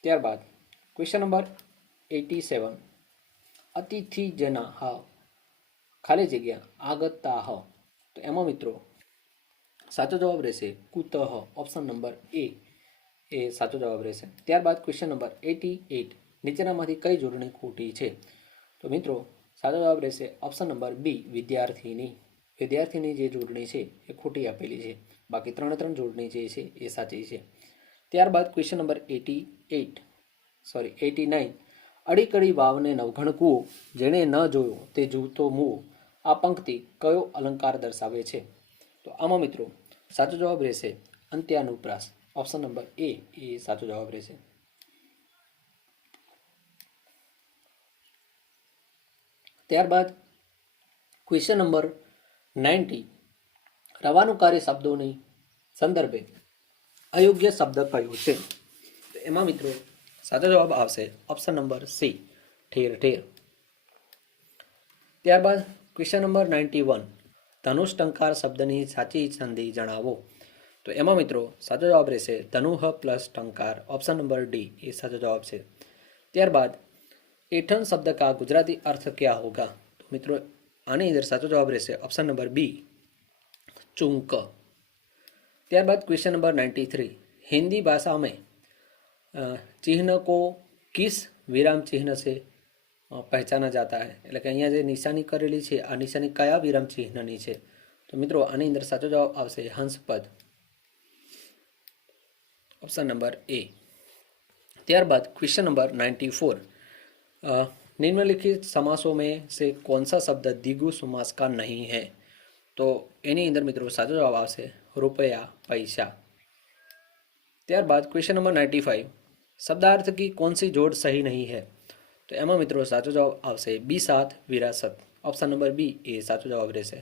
ત્યારબાદ ક્વેશ્ચન નંબર 87. અતિથિ જના હા ખાલી જગ્યા આગતા હ. તો એમાં મિત્રો સાચો જવાબ રહેશે કુતઃ. ઓપ્શન નંબર એ સાચો જવાબ રહેશે. ત્યારબાદ ક્વેશ્ચન નંબર 88. નીચેનામાંથી કઈ જોડણી ખોટી છે? તો મિત્રો સાચો જવાબ રહેશે ઓપ્શન નંબર બી વિદ્યાર્થીની. વિદ્યાર્થીની જે જોડણી છે એ ખોટી આપેલી છે. બાકી 3 જોડણી જે છે એ સાચી છે. ત્યારબાદ ક્વેશ્ચન નંબર 89. અડીકડી વાવને નવઘણ કૂવો, જેણે ન જોયો તે જૂતો મૂવો. આ પંક્તિ કયો અલંકાર દર્શાવે છે? તો આમાં મિત્રો સાચો જવાબ રહેશે અંત્યાનુપ્રાસ. ઓપ્શન નંબર એ સાચો જવાબ રહેશે. ત્યારબાદ ક્વેશ્ચન નંબર 90. રવાનું કાર્ય શબ્દોની સંદર્ભે અયોગ્ય શબ્દ કયો છે? તો એમાં મિત્રો સાચો જવાબ આવશે ઓપ્શન નંબર સી ઠેર ઠેર. ત્યારબાદ ક્વેશ્ચન નંબર 91. ધનુષ ટંકાર શબ્દની સાચી સંધિ જણાવો. તો એમાં મિત્રો સાચો જવાબ રહેશે ધનુહ પ્લસ ટંકાર. ઓપ્શન નંબર ડી એ સાચો જવાબ છે. ત્યારબાદ એઠન શબ્દ કા ગુજરાતી अर्थ क्या होगा? તો મિત્રો આની અંદર સાચો જવાબ રહેશે ઓપ્શન નંબર બી चूंक. ત્યારબાદ ક્વેશ્ચન નંબર 93. हिंदी भाषा में चिन्ह को किस विराम चिन्ह से પહેચાના જાતા હૈ? એટલે કે અહીંયા જે નિશાની કરેલી છે આ નિશાની કયા વિરામ ચિહ્નની છે? તો મિત્રો આની અંદર સાચો જવાબ આવશે હંસપદ. Option number A. ત્યારબાદ क्वेश्चन नंबर 94. निम्नलिखित समासों में से कौन सा शब्द द्विगु समास का नहीं है? तो એની અંદર મિત્રો સાચો જવાબ આવશે रुपया पैसा. ત્યારબાદ क्वेश्चन नंबर 95. शब्दार्थ की कौन सी जोड़ सही नहीं है? तो એમાં મિત્રો સાચો જવાબ આવશે બી સાથ વિરાસત. ઓપ્શન નંબર બી એ સાચો જવાબ રહેશે.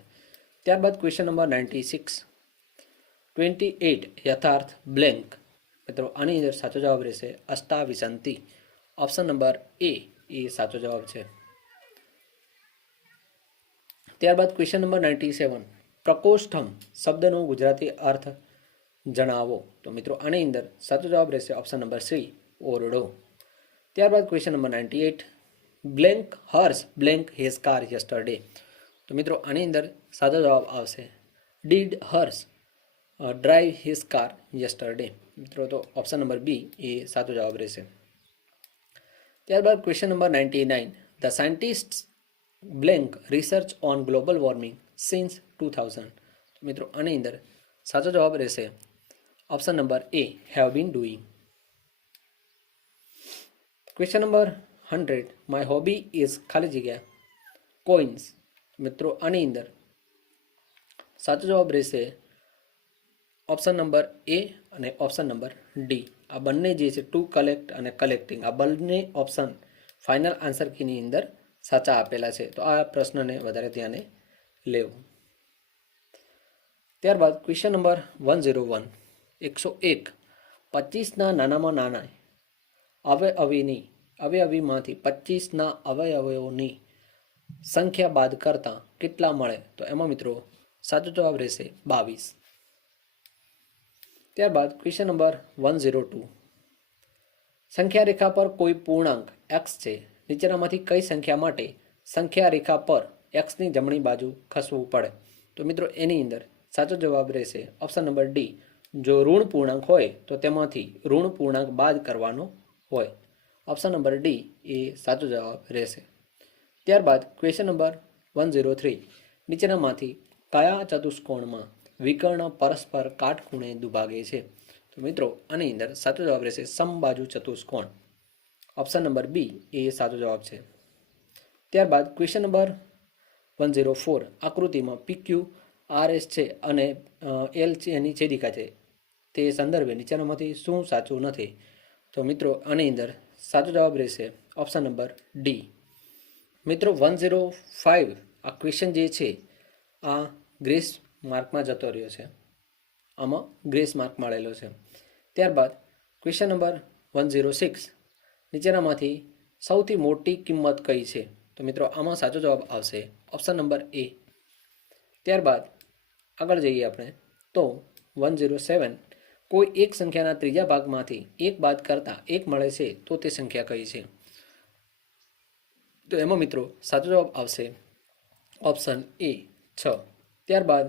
ત્યારબાદ ક્વેશ્ચન નંબર 96. 28 યથાર્થ બ્લેન્ક. મિત્રો આની અંદર સાચો જવાબ રહેશે અષ્ટાવિશંતિ. ઓપ્શન નંબર એ સાચો જવાબ છે. ત્યારબાદ ક્વેશ્ચન નંબર 97. પ્રકોષ્ઠમ શબ્દનો ગુજરાતી અર્થ જણાવો. તો મિત્રો આની અંદર સાચો જવાબ રહેશે ઓપ્શન નંબર સી ઓરડો. ત્યારબાદ ક્વેશ્ચન નંબર 98. બ્લેન્ક હર્ષ બ્લેન્ક હિઝ કાર યસ્ટરડે. તો મિત્રો આની અંદર સાચો જવાબ આવશે did Harsh drive his car yesterday. મિત્રો તો ઓપ્શન નંબર બી એ સાચો જવાબ રહેશે. ત્યારબાદ question number 99. The scientist blank research on global warming since 2000. મિત્રો આની અંદર સાચો જવાબ રહેશે option number A have been doing. Question number 100. My hobby is ખાલી જગ્યા કોઇન્સ. મિત્રો આની અંદર સાચો જવાબ રહેશે ઓપ્શન નંબર એ અને ઓપ્શન નંબર ડી. આ બંને જે છે ટુ કલેક્ટ અને કલેક્ટિંગ આ બંને ઓપ્શન ફાઇનલ આન્સર કીની અંદર સાચા આપેલા છે. તો આ પ્રશ્નને વધારે ધ્યાને લેવું. ત્યારબાદ ક્વેશ્ચન નંબર 101. 101. 25ના નાનામાં નાના અવયવીમાંથી 25ના અવયવોની સંખ્યા બાદ કરતા કેટલા મળે? તો એમાં મિત્રો સાચો જવાબ રહેશે 22. ત્યારબાદ ક્વેશ્ચન નંબર 102. સંખ્યા રેખા પર કોઈ પૂર્ણાંક x છે. નીચેનામાંથી કઈ સંખ્યા માટે સંખ્યા રેખા પર xની જમણી બાજુ ખસવું પડે? તો મિત્રો એની અંદર સાચો જવાબ રહેશે ઓપ્શન નંબર ડી. જો ઋણ પૂર્ણાંક હોય તો તેમાંથી ઋણ પૂર્ણાંક બાદ કરવાનો હોય. ઓપ્શન નંબર ડી એ સાચો જવાબ રહેશે. ત્યારબાદ ક્વેશ્ચન નંબર 103. નીચેનામાંથી કયા ચતુષ્કોણમાં વિકર્ણ પરસ્પર કાટખૂણે દુભાગે છે? તો મિત્રો આની અંદર સાચો જવાબ રહેશે સમબાજુ ચતુષ્કોણ. ઓપ્શન નંબર બી એ સાચો જવાબ છે. ત્યારબાદ ક્વેશ્ચન નંબર 104. આકૃતિમાં PQ RS છે અને L છે એની છેદિકા છે તે સંદર્ભે નીચેનામાંથી શું સાચું નથી? તો મિત્રો આની અંદર સાચો જવાબ રહેશે ઓપ્શન નંબર ડી. મિત્રો 105 આ ક્વેશ્ચન જે છે આ ગ્રેસ માર્કમાં જતો રહ્યો છે, આમાં ગ્રેસ માર્ક મળેલો છે. ત્યારબાદ ક્વેશ્ચન નંબર 106 નીચેનામાંથી સૌથી મોટી કિંમત કઈ છે? તો મિત્રો આમાં સાચો જવાબ આવશે ઓપ્શન નંબર એ. ત્યારબાદ આગળ જઈએ આપણે તો 107 કોઈ એક સંખ્યાના ત્રીજા ભાગમાંથી એક બાદ કરતાં એક મળે છે તો તે સંખ્યા કઈ છે? તો એમાં મિત્રો સાચો જવાબ આવશે ઓપ્શન એ 6. ત્યારબાદ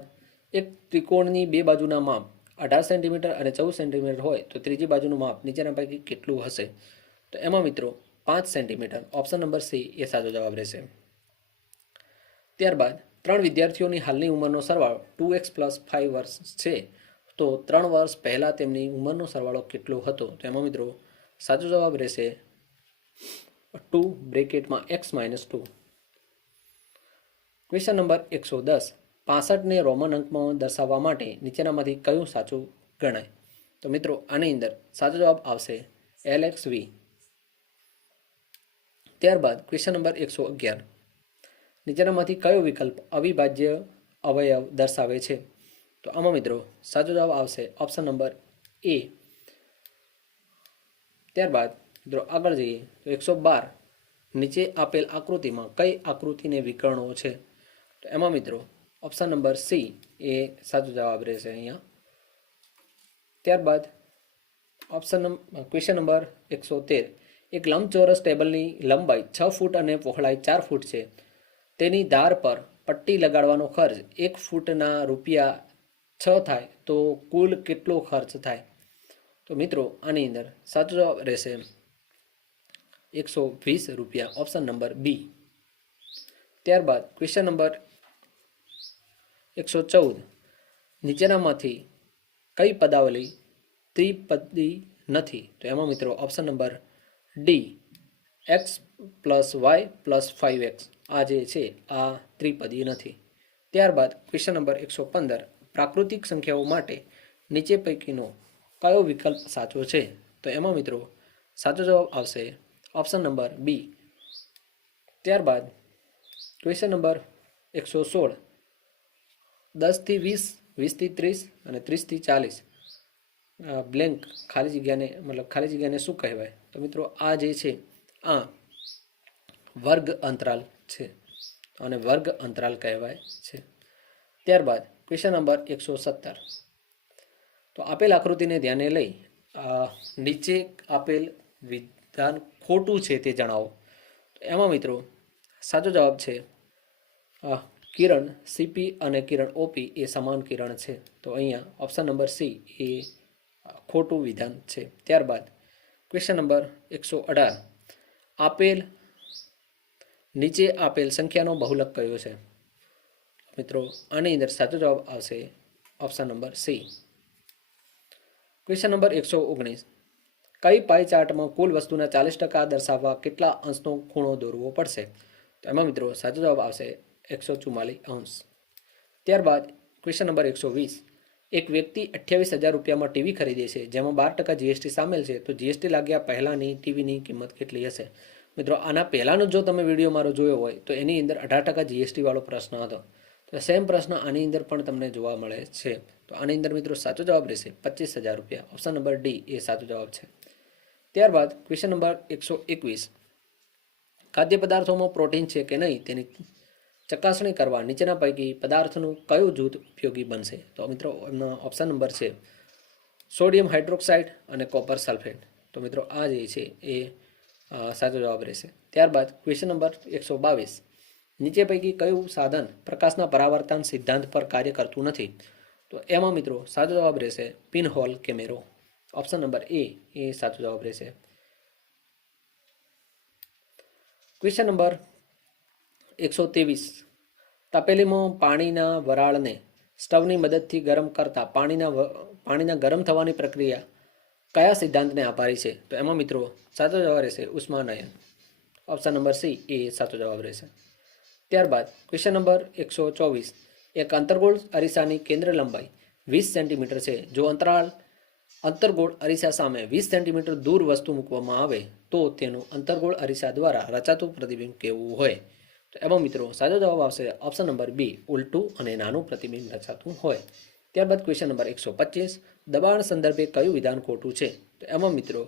એક ત્રિકોણની બે બાજુના માપ 18 સેન્ટીમીટર અને 14 સેન્ટીમીટર હોય તો ત્રીજી બાજુનું માપ નીચેના પૈકી કેટલું હશે? તો એમાં મિત્રો 5 સેન્ટીમીટર ઓપ્શન નંબર સી એ સાચો જવાબ રહેશે. ત્યારબાદ 3 વિદ્યાર્થીઓની હાલની ઉંમરનો સરવાળો 2x + 5 વર્ષ છે તો 3 વર્ષ પહેલાં તેમની ઉંમરનો સરવાળો કેટલો હતો? તો એમાં મિત્રો સાચો જવાબ રહેશે 2 બ્રેકેટમાં x - 2. ક્વેશ્ચન નંબર 110 65ને રોમન અંકમાં દર્શાવવા માટે નીચેનામાંથી કયું સાચું ગણાય? તો મિત્રો આની અંદર સાચો જવાબ આવશે LXV. ત્યારબાદ ક્વેશ્ચન નંબર 111 નીચેનામાંથી કયો વિકલ્પ અવિભાજ્ય અવયવ દર્શાવે છે? તો આમાં મિત્રો સાચો જવાબ આવશે ઓપ્શન નંબર એ. ત્યારબાદ મિત્રો આગળ જઈએ તો 112 નીચે આપેલ આકૃતિમાં કઈ આકૃતિને વિકર્ણો છે? તો એમાં મિત્રો ઓપ્શન નંબર સી એ સાચો જવાબ રહેશે અહીંયા. ત્યારબાદ ક્વેશ્ચન નંબર 113 એક લંબચોરસ ટેબલની લંબાઈ 6 ફૂટ અને પહોળાઈ 4 ફૂટ છે. તેની ધાર પર પટ્ટી લગાડવાનો ખર્ચ 1 ફૂટના ₹6 થાય તો કુલ કેટલો ખર્ચ થાય? તો મિત્રો આની અંદર સાચો જવાબ રહેશે ₹120 ઓપ્શન નંબર બી. ત્યારબાદ ક્વેશ્ચન નંબર 114 નીચેનામાંથી કઈ પદાવલી ત્રિપદી નથી? તો એમાં મિત્રો option number D x + y + 5x આ જે છે આ ત્રિપદી નથી. ત્યારબાદ ક્વેશ્ચન નંબર 115 પ્રાકૃતિક સંખ્યાઓ માટે નીચે પૈકીનો કયો વિકલ્પ સાચો છે? તો એમાં મિત્રો સાચો જવાબ આવશે ઓપ્શન નંબર બી. ત્યારબાદ ક્વેશ્ચન નંબર 116 10 થી 20, 20 થી 30 અને 30 થી 40 બ્લેન્ક ખાલી જગ્યાને શું કહેવાય? તો મિત્રો આ જે છે આ વર્ગ અંતરાલ છે અને વર્ગ અંતરાલ કહેવાય છે. ત્યારબાદ ક્વેશ્ચન નંબર 117 તો આપેલ આકૃતિને ધ્યાને લઈ નીચે આપેલ વિધાન ખોટું છે તે જણાવો. તો એમાં મિત્રો સાચો જવાબ છે કિરણ સીપી અને કિરણ ઓપી એ સમાન કિરણ છે. તો અહીંયા ઓપ્શન નંબર સી એ ખોટું વિધાન છે. ત્યારબાદ ક્વેશ્ચન નંબર 118 નીચે આપેલ સંખ્યાનો બહુલક કયો છે? મિત્રો આની અંદર સાચો જવાબ આવશે option number C. Question number 119 કઈ પાઈ ચાર્ટમાં કુલ વસ્તુના 40% દર્શાવવા કેટલા અંશનો ખૂણો દોરવો પડશે? તો એમાં મિત્રો સાચો જવાબ આવશે 144 અંશ. ત્યારબાદ ક્વેશ્ચન નંબર 120 એક વ્યક્તિ 28,000 રૂપિયામાં ટીવી ખરીદે છે જેમાં 12% જીએસટી સામેલ છે તો જીએસટી લાગ્યા પહેલાંની ટીવીની કિંમત કેટલી હશે? મિત્રો આના પહેલાંનો જો તમે વિડીયો મારો જોયો હોય તો એની અંદર 18% જીએસટી વાળો પ્રશ્ન હતો. તો સેમ પ્રશ્ન આની અંદર પણ તમને જોવા મળે છે. તો આની અંદર મિત્રો સાચો જવાબ રહેશે 25,000 રૂપિયા ઓપ્શન નંબર ડી એ સાચો જવાબ છે. ત્યારબાદ ક્વેશ્ચન નંબર 121 ખાદ્ય પદાર્થોમાં પ્રોટીન છે કે નહીં તેની ચકાસણી કરવા નીચેના પૈકી પદાર્થનું કયું જૂથ ઉપયોગી બનશે? તો મિત્રો એમનો ઓપ્શન નંબર છે સોડિયમ હાઇડ્રોક્સાઇડ અને કોપર સલ્ફેટ. તો મિત્રો આ જે છે એ સાચો જવાબ રહેશે. ત્યારબાદ ક્વેશ્ચન નંબર 122 નીચે પૈકી કયું સાધન પ્રકાશના પરાવર્તન સિદ્ધાંત પર કાર્ય કરતું નથી? તો એમાં મિત્રો સાચો જવાબ રહેશે પિનહોલ કેમેરો ઓપ્શન નંબર એ સાચો જવાબ રહેશે. ક્વેશ્ચન નંબર 123 તપેલીમાં પાણીના વરાળને સ્ટવની મદદથી ગરમ કરતા પાણીના ગરમ થવાની પ્રક્રિયા કયા સિદ્ધાંતને આભારી છે? તો એમાં મિત્રો સાચો જવાબ રહેશે ઉષ્માનયન ઓપ્શન નંબર સી એ સાચો જવાબ રહેશે. ત્યારબાદ ક્વેશ્ચન નંબર 124 એક અંતર્ગોળ અરીસાની કેન્દ્ર લંબાઈ 20 સેન્ટીમીટર છે. જો અંતર્ગોળ અરીસા સામે 20 સેન્ટીમીટર દૂર વસ્તુ મૂકવામાં આવે તો તેનું અંતર્ગોળ અરીસા દ્વારા રચાતું પ્રતિબિંબ કેવું હોય? તો એમાં મિત્રો સાચો જવાબ આવશે ઓપ્શન નંબર બી, ઉલટું અને નાનું પ્રતિબિંબ રચાતું હોય. ત્યારબાદ ક્વેશ્ચન નંબર 125, દબાણ સંદર્ભે કયું વિધાન ખોટું છે? તો એમાં મિત્રો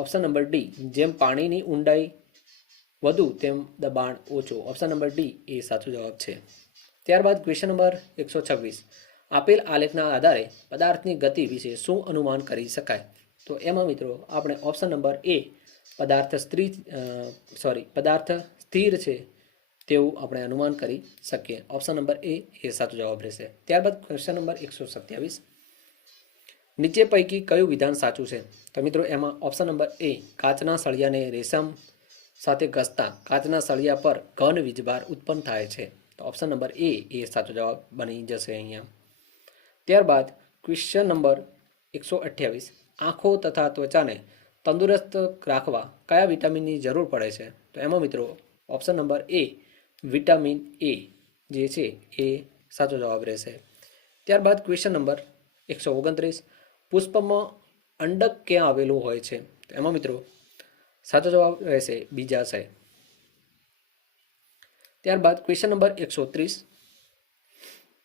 ઓપ્શન નંબર ડી, જેમ પાણીની ઊંડાઈ વધુ તેમ દબાણ ઓછું. ઓપ્શન નંબર ડી એ સાચો જવાબ છે. ત્યારબાદ ક્વેશ્ચન નંબર 126, આપેલ આલેખના આધારે પદાર્થની ગતિ વિશે શું અનુમાન કરી શકાય? તો એમાં મિત્રો આપણે ઓપ્શન નંબર એ, પદાર્થ સ્થિર છે તેવું આપણે અનુમાન કરી શકીએ. ઓપ્શન નંબર એ સાચો જવાબ રહેશે. ત્યારબાદ ક્વેશ્ચન નંબર 127, નીચે પૈકી કયું વિધાન સાચું છે? તો મિત્રો એમાં ઓપ્શન નંબર એ, કાચના સળિયાને રેશમ સાથે ઘસતા કાચના સળિયા પર ઘન વીજભાર ઉત્પન્ન થાય છે. તો ઓપ્શન નંબર એ સાચો જવાબ બની જશે અહીંયા. ત્યારબાદ ક્વેશ્ચન નંબર 128, આંખો તથા ત્વચાને તંદુરસ્ત રાખવા કયા વિટામિનની જરૂર પડે છે? તો એમાં મિત્રો option number A, vitamin A જે છે એ સાચો જવાબ રહેશે. ત્યારબાદ ક્વેશ્ચન નંબર 129, પુષ્પમાં અંડક ક્યાં આવેલું હોય છે? તો એમાં મિત્રો સાચો જવાબ રહેશે બીજાશય. ત્યારબાદ ક્વેશ્ચન નંબર 130,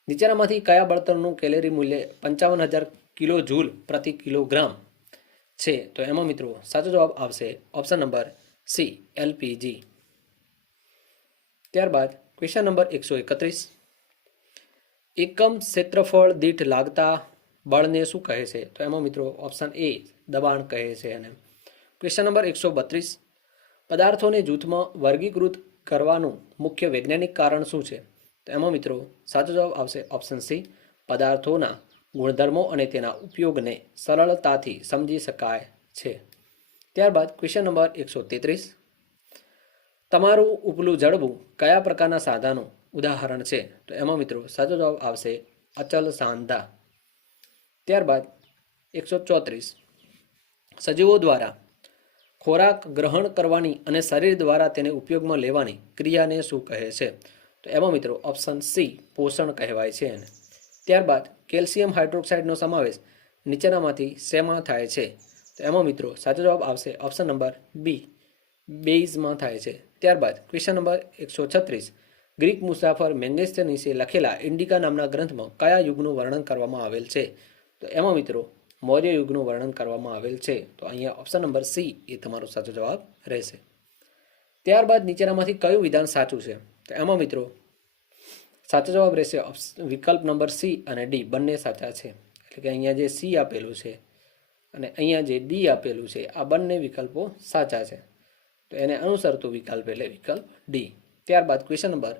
નીચેનામાંથી કયા બળતણનું કેલેરી મૂલ્ય 55,000 કિલો જૂલ પ્રતિ કિલોગ્રામ છે? તો એમાં મિત્રો સાચો જવાબ આવશે ઓપ્શન નંબર સી, એલપીજી. ત્યારબાદ ક્વેશ્ચન નંબર 131, એકમ ક્ષેત્રફળ દીઠ લાગતા બળને શું કહે છે? તો એમાં મિત્રો ઓપ્શન એ, દબાણ કહે છે એને. ક્વેશ્ચન નંબર 132, પદાર્થોને જૂથમાં વર્ગીકૃત કરવાનું મુખ્ય વૈજ્ઞાનિક કારણ શું છે? તો એમાં મિત્રો સાચો જવાબ આવશે ઓપ્શન સી, પદાર્થોના ગુણધર્મો અને તેના ઉપયોગને સરળતાથી સમજી શકાય છે. ત્યારબાદ ક્વેશ્ચન નંબર 133, તમારું ઉપલું જડબું કયા પ્રકારના સાંધાનું ઉદાહરણ છે? તો એમાં મિત્રો સાચો જવાબ આવશે અચલ સાંધા. ત્યારબાદ 134, સજીવો દ્વારા ખોરાક ગ્રહણ કરવાની અને શરીર દ્વારા તેને ઉપયોગમાં લેવાની ક્રિયાને શું કહે છે? તો એમાં મિત્રો ઓપ્શન સી, પોષણ કહેવાય છે એને. ત્યારબાદ કેલ્શિયમ હાઇડ્રોક્સાઇડનો સમાવેશ નીચેનામાંથી શેમાં થાય છે? તો એમાં મિત્રો સાચો જવાબ આવશે ઓપ્શન નંબર બી, બેઝમાં થાય છે. ત્યારબાદ ક્વેશ્ચન નંબર 136, ગ્રીક મુસાફર મેગ્નેસ્ટનીસે લખેલા ઇન્ડિકા નામના ગ્રંથમાં કયા યુગનું વર્ણન કરવામાં આવેલ છે? તો એમાં મિત્રો મૌર્ય યુગનું વર્ણન કરવામાં આવેલ છે. તો અહીંયા ઓપ્શન નંબર સી એ તમારો સાચો જવાબ રહેશે. ત્યારબાદ નીચેનામાંથી કયું વિધાન સાચું છે? તો એમાં મિત્રો સાચો જવાબ રહેશે વિકલ્પ નંબર સી અને ડી બંને સાચા છે. એટલે કે અહીંયા જે સી આપેલું છે અને અહીંયા જે ડી આપેલું છે આ બંને વિકલ્પો સાચા છે. તો એને અનુસરતું વિકલ્પ એટલે વિકલ્પ ડી. ત્યારબાદ ક્વેશ્ચન નંબર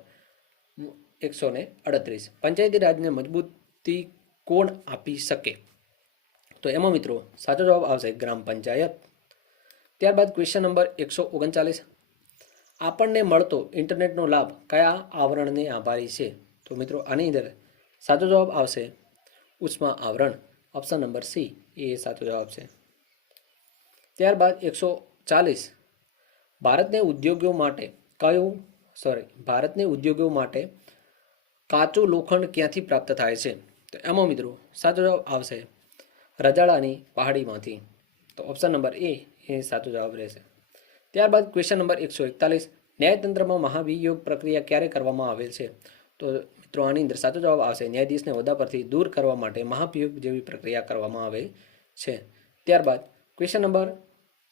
138, પંચાયતી રાજને મજબૂતી કોણ આપી શકે? તો એમાં મિત્રો સાચો જવાબ આવશે ગ્રામ પંચાયત. ત્યારબાદ ક્વેશ્ચન નંબર 139, આપણને મળતો ઇન્ટરનેટનો લાભ કયા આવરણને આભારી છે? તો મિત્રો આની અંદર સાચો જવાબ આવશે ઉષ્મા આવરણ. ઓપ્શન નંબર સી એ સાચો જવાબ છે. ત્યારબાદ 140, ભારતને ઉદ્યોગો માટે કાચું લોખંડ ક્યાંથી પ્રાપ્ત થાય છે? તો એમાં મિત્રો સાચો જવાબ આવશે રજાળાની પહાડીમાંથી. તો ઓપ્શન નંબર એ સાચો જવાબ રહેશે. ત્યારબાદ ક્વેશ્ચન નંબર 141, ન્યાયતંત્રમાં મહાભિયોગ પ્રક્રિયા ક્યારે કરવામાં આવેલ છે? તો મિત્રો આની અંદર સાચો જવાબ આવશે ન્યાયાધીશને હોદ્દા પરથી દૂર કરવા માટે મહાભિયોગ જેવી પ્રક્રિયા કરવામાં આવે છે. ત્યારબાદ ક્વેશ્ચન નંબર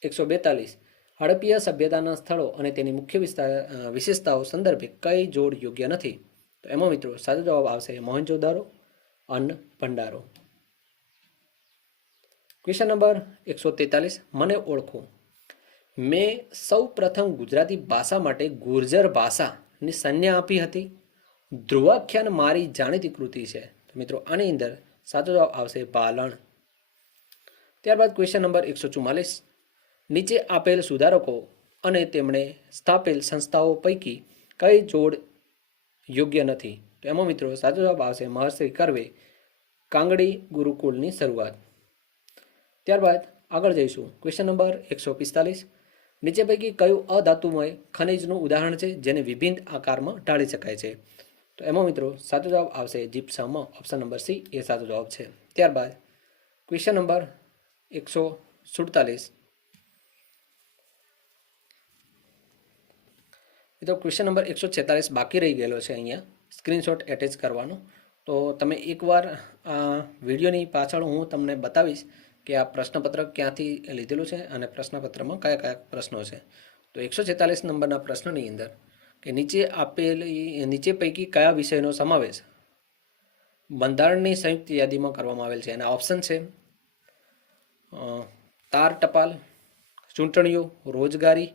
142, હડપ્પીય સભ્યતાના સ્થળો અને તેની મુખ્ય વિશેષતાઓ સંદર્ભે કઈ જોડ યોગ્ય નથી? તો એમાં મિત્રો સાચો જવાબ આવશે મોહેંજો-દારો, અન્ન ભંડારો. ક્વેશ્ચન નંબર 143, મને ઓળખો. મેં સૌ પ્રથમ ગુજરાતી ભાષા માટે ગુર્જર ભાષાની સંજ્ઞા આપી હતી. ધ્રુવાખ્યાન મારી જાણીતી કૃતિ છે. તો મિત્રો આની અંદર સાચો જવાબ આવશે ભાલણ. ત્યારબાદ ક્વેશ્ચન નંબર 144, નીચે આપેલ સુધારકો અને તેમણે સ્થાપેલ સંસ્થાઓ પૈકી કઈ જોડ યોગ્ય નથી? તો એમાં મિત્રો સાચો જવાબ આવશે મહર્ષિ કર્વે, કાંગડી ગુરુકુળની શરૂઆત. ત્યારબાદ આગળ જઈશું. ક્વેશ્ચન નંબર 145, નીચે પૈકી કયું અધાતુમય ખનિજનું ઉદાહરણ છે જેને વિભિન્ન આકારમાં ઢાળી શકાય છે? તો એમાં મિત્રો સાચો જવાબ આવશે જીપ્સમ. ઓપ્શન નંબર સી એ સાચો જવાબ છે. ત્યારબાદ ક્વેશ્ચન નંબર 147, મિત્રો ક્વેશ્ચન નંબર 146 બાકી રહી ગયેલો છે, અહીંયા સ્ક્રીનશોટ એટેચ કરવાનો. તો તમે એકવાર આ વિડીયોની પાછળ હું તમને બતાવીશ કે આ પ્રશ્નપત્ર ક્યાંથી લીધેલું છે અને પ્રશ્નપત્રમાં કયા કયા પ્રશ્નો છે. તો 146 નંબરના પ્રશ્નની અંદર કે નીચે પૈકી કયા વિષયનો સમાવેશ બંધારણની સંયુક્ત યાદીમાં કરવામાં આવેલ છે. એના ઓપ્શન છે તાર ટપાલ, ચૂંટણીઓ, રોજગારી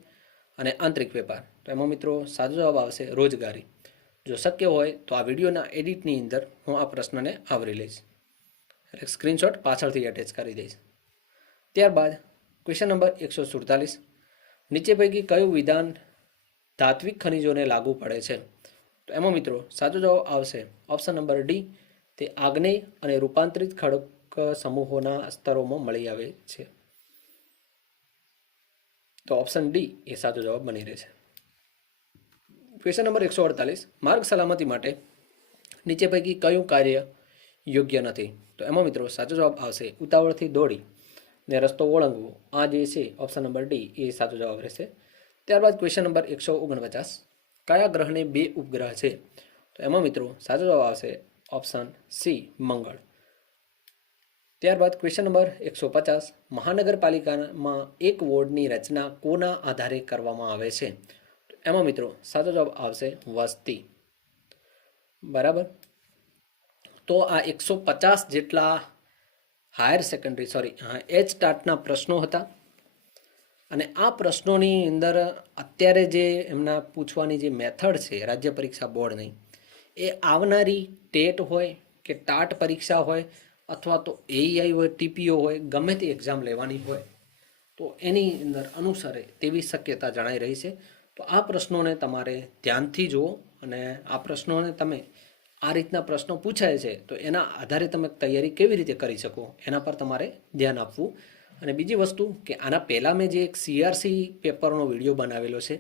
અને આંતરિક વેપાર. તો એમાં મિત્રો સાચો જવાબ આવશે રોજગારી. જો શક્ય હોય તો આ વિડીયોના એડિટની અંદર હું આ પ્રશ્નને આવરી લઈશ, એટલે સ્ક્રીનશોટ પાછળથી એટેચ કરી દઈશ. ત્યારબાદ ક્વેશ્ચન નંબર 147, નીચે પૈકી કયું વિધાન ધાત્વિક ખનિજોને લાગુ પડે છે. તો એમાં મિત્રો સાચો જવાબ આવશે ઓપ્શન નંબર ડી, તે આગ્નેય અને રૂપાંતરિત ખડક સમૂહોના સ્તરોમાં મળી આવે છે. તો ઓપ્શન ડી એ સાચો જવાબ બની રહેશે. ક્વેશ્ચન નંબર 148, માર્ગ સલામતી માટે નીચે પૈકી કયું કાર્ય યોગ્ય નથી. તો એમાં મિત્રો સાચો જવાબ આવશે ઉતાવળથી દોડી ને રસ્તો ઓળંગવો. આ જે છે ઓપ્શન નંબર ડી એ સાચો જવાબ રહેશે. ત્યારબાદ ક્વેશ્ચન નંબર 149, કયા ગ્રહને 2 ઉપગ્રહ છે. તો એમાં મિત્રો સાચો જવાબ આવશે ઓપ્શન સી મંગળ. ત્યારબાદ ક્વેશ્ચન નંબર 150, મહાનગરપાલિકામાં એક વોર્ડની રચના કોના આધારે કરવામાં આવે છે. એમાં મિત્રો સાચો જવાબ આવશે વસ્તી. બરાબર. તો આ 150 જેટલા એચટાટના પ્રશ્નો હતા અને આ પ્રશ્નોની અંદર અત્યારે જે એમના પૂછવાની જે મેથડ છે રાજ્ય પરીક્ષા બોર્ડની, એ આવનારી ટેટ હોય કે ટાટ પરીક્ષા હોય અથવા તો એઈઆઈ હોય, ટીપીઓ હોય, ગમે તે એક્ઝામ લેવાની હોય તો એની અંદર અનુસરે તેવી શક્યતા જણાઈ રહી છે. તો આ પ્રશ્નોને તમારે ધ્યાનથી જુઓ અને આ પ્રશ્નોને તમે આ રીતના પ્રશ્નો પૂછાય છે તો એના આધારે તમે તૈયારી કેવી રીતે કરી શકો એના પર તમારે ધ્યાન આપવું. અને બીજી વસ્તુ કે આના પહેલાં મેં જે એક સીઆરસી પેપરનો વિડીયો બનાવેલો છે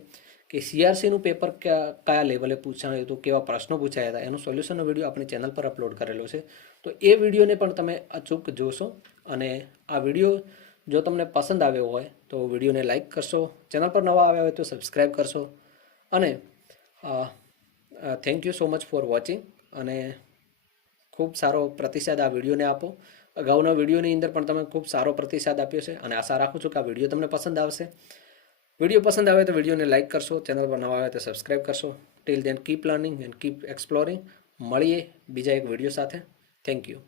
કે સીઆરસીનું પેપર કયા લેવલે પૂછાયું હતું, કેવા પ્રશ્નો પૂછાયા હતા, એનું સોલ્યુશનનો વિડીયો આપણી ચેનલ પર અપલોડ કરેલો છે. તો એ વિડીયોને પણ તમે અચૂક જોશો અને આ વિડીયો જો તમને પસંદ આવ્યો હોય તો વિડીયોને લાઇક કરશો, ચેનલ પર નવા આવ્યા હોય તો સબસ્ક્રાઈબ કરશો. અને thank you so much for watching. અને ખૂબ સારો પ્રતિસાદ આ વિડીયોને આપો. અગાઉના વિડીયોની અંદર પણ તમે ખૂબ સારો પ્રતિસાદ આપ્યો છે અને આશા રાખું છું કે આ વિડીયો તમને પસંદ આવશે. વિડીયો પસંદ આવે તો વિડીયોને લાઇક કરશો, ચેનલ પર નવા આવે તો સબસ્ક્રાઈબ કરશો. Till then keep learning and keep exploring. મળીએ બીજા એક વિડીયો સાથે. Thank you.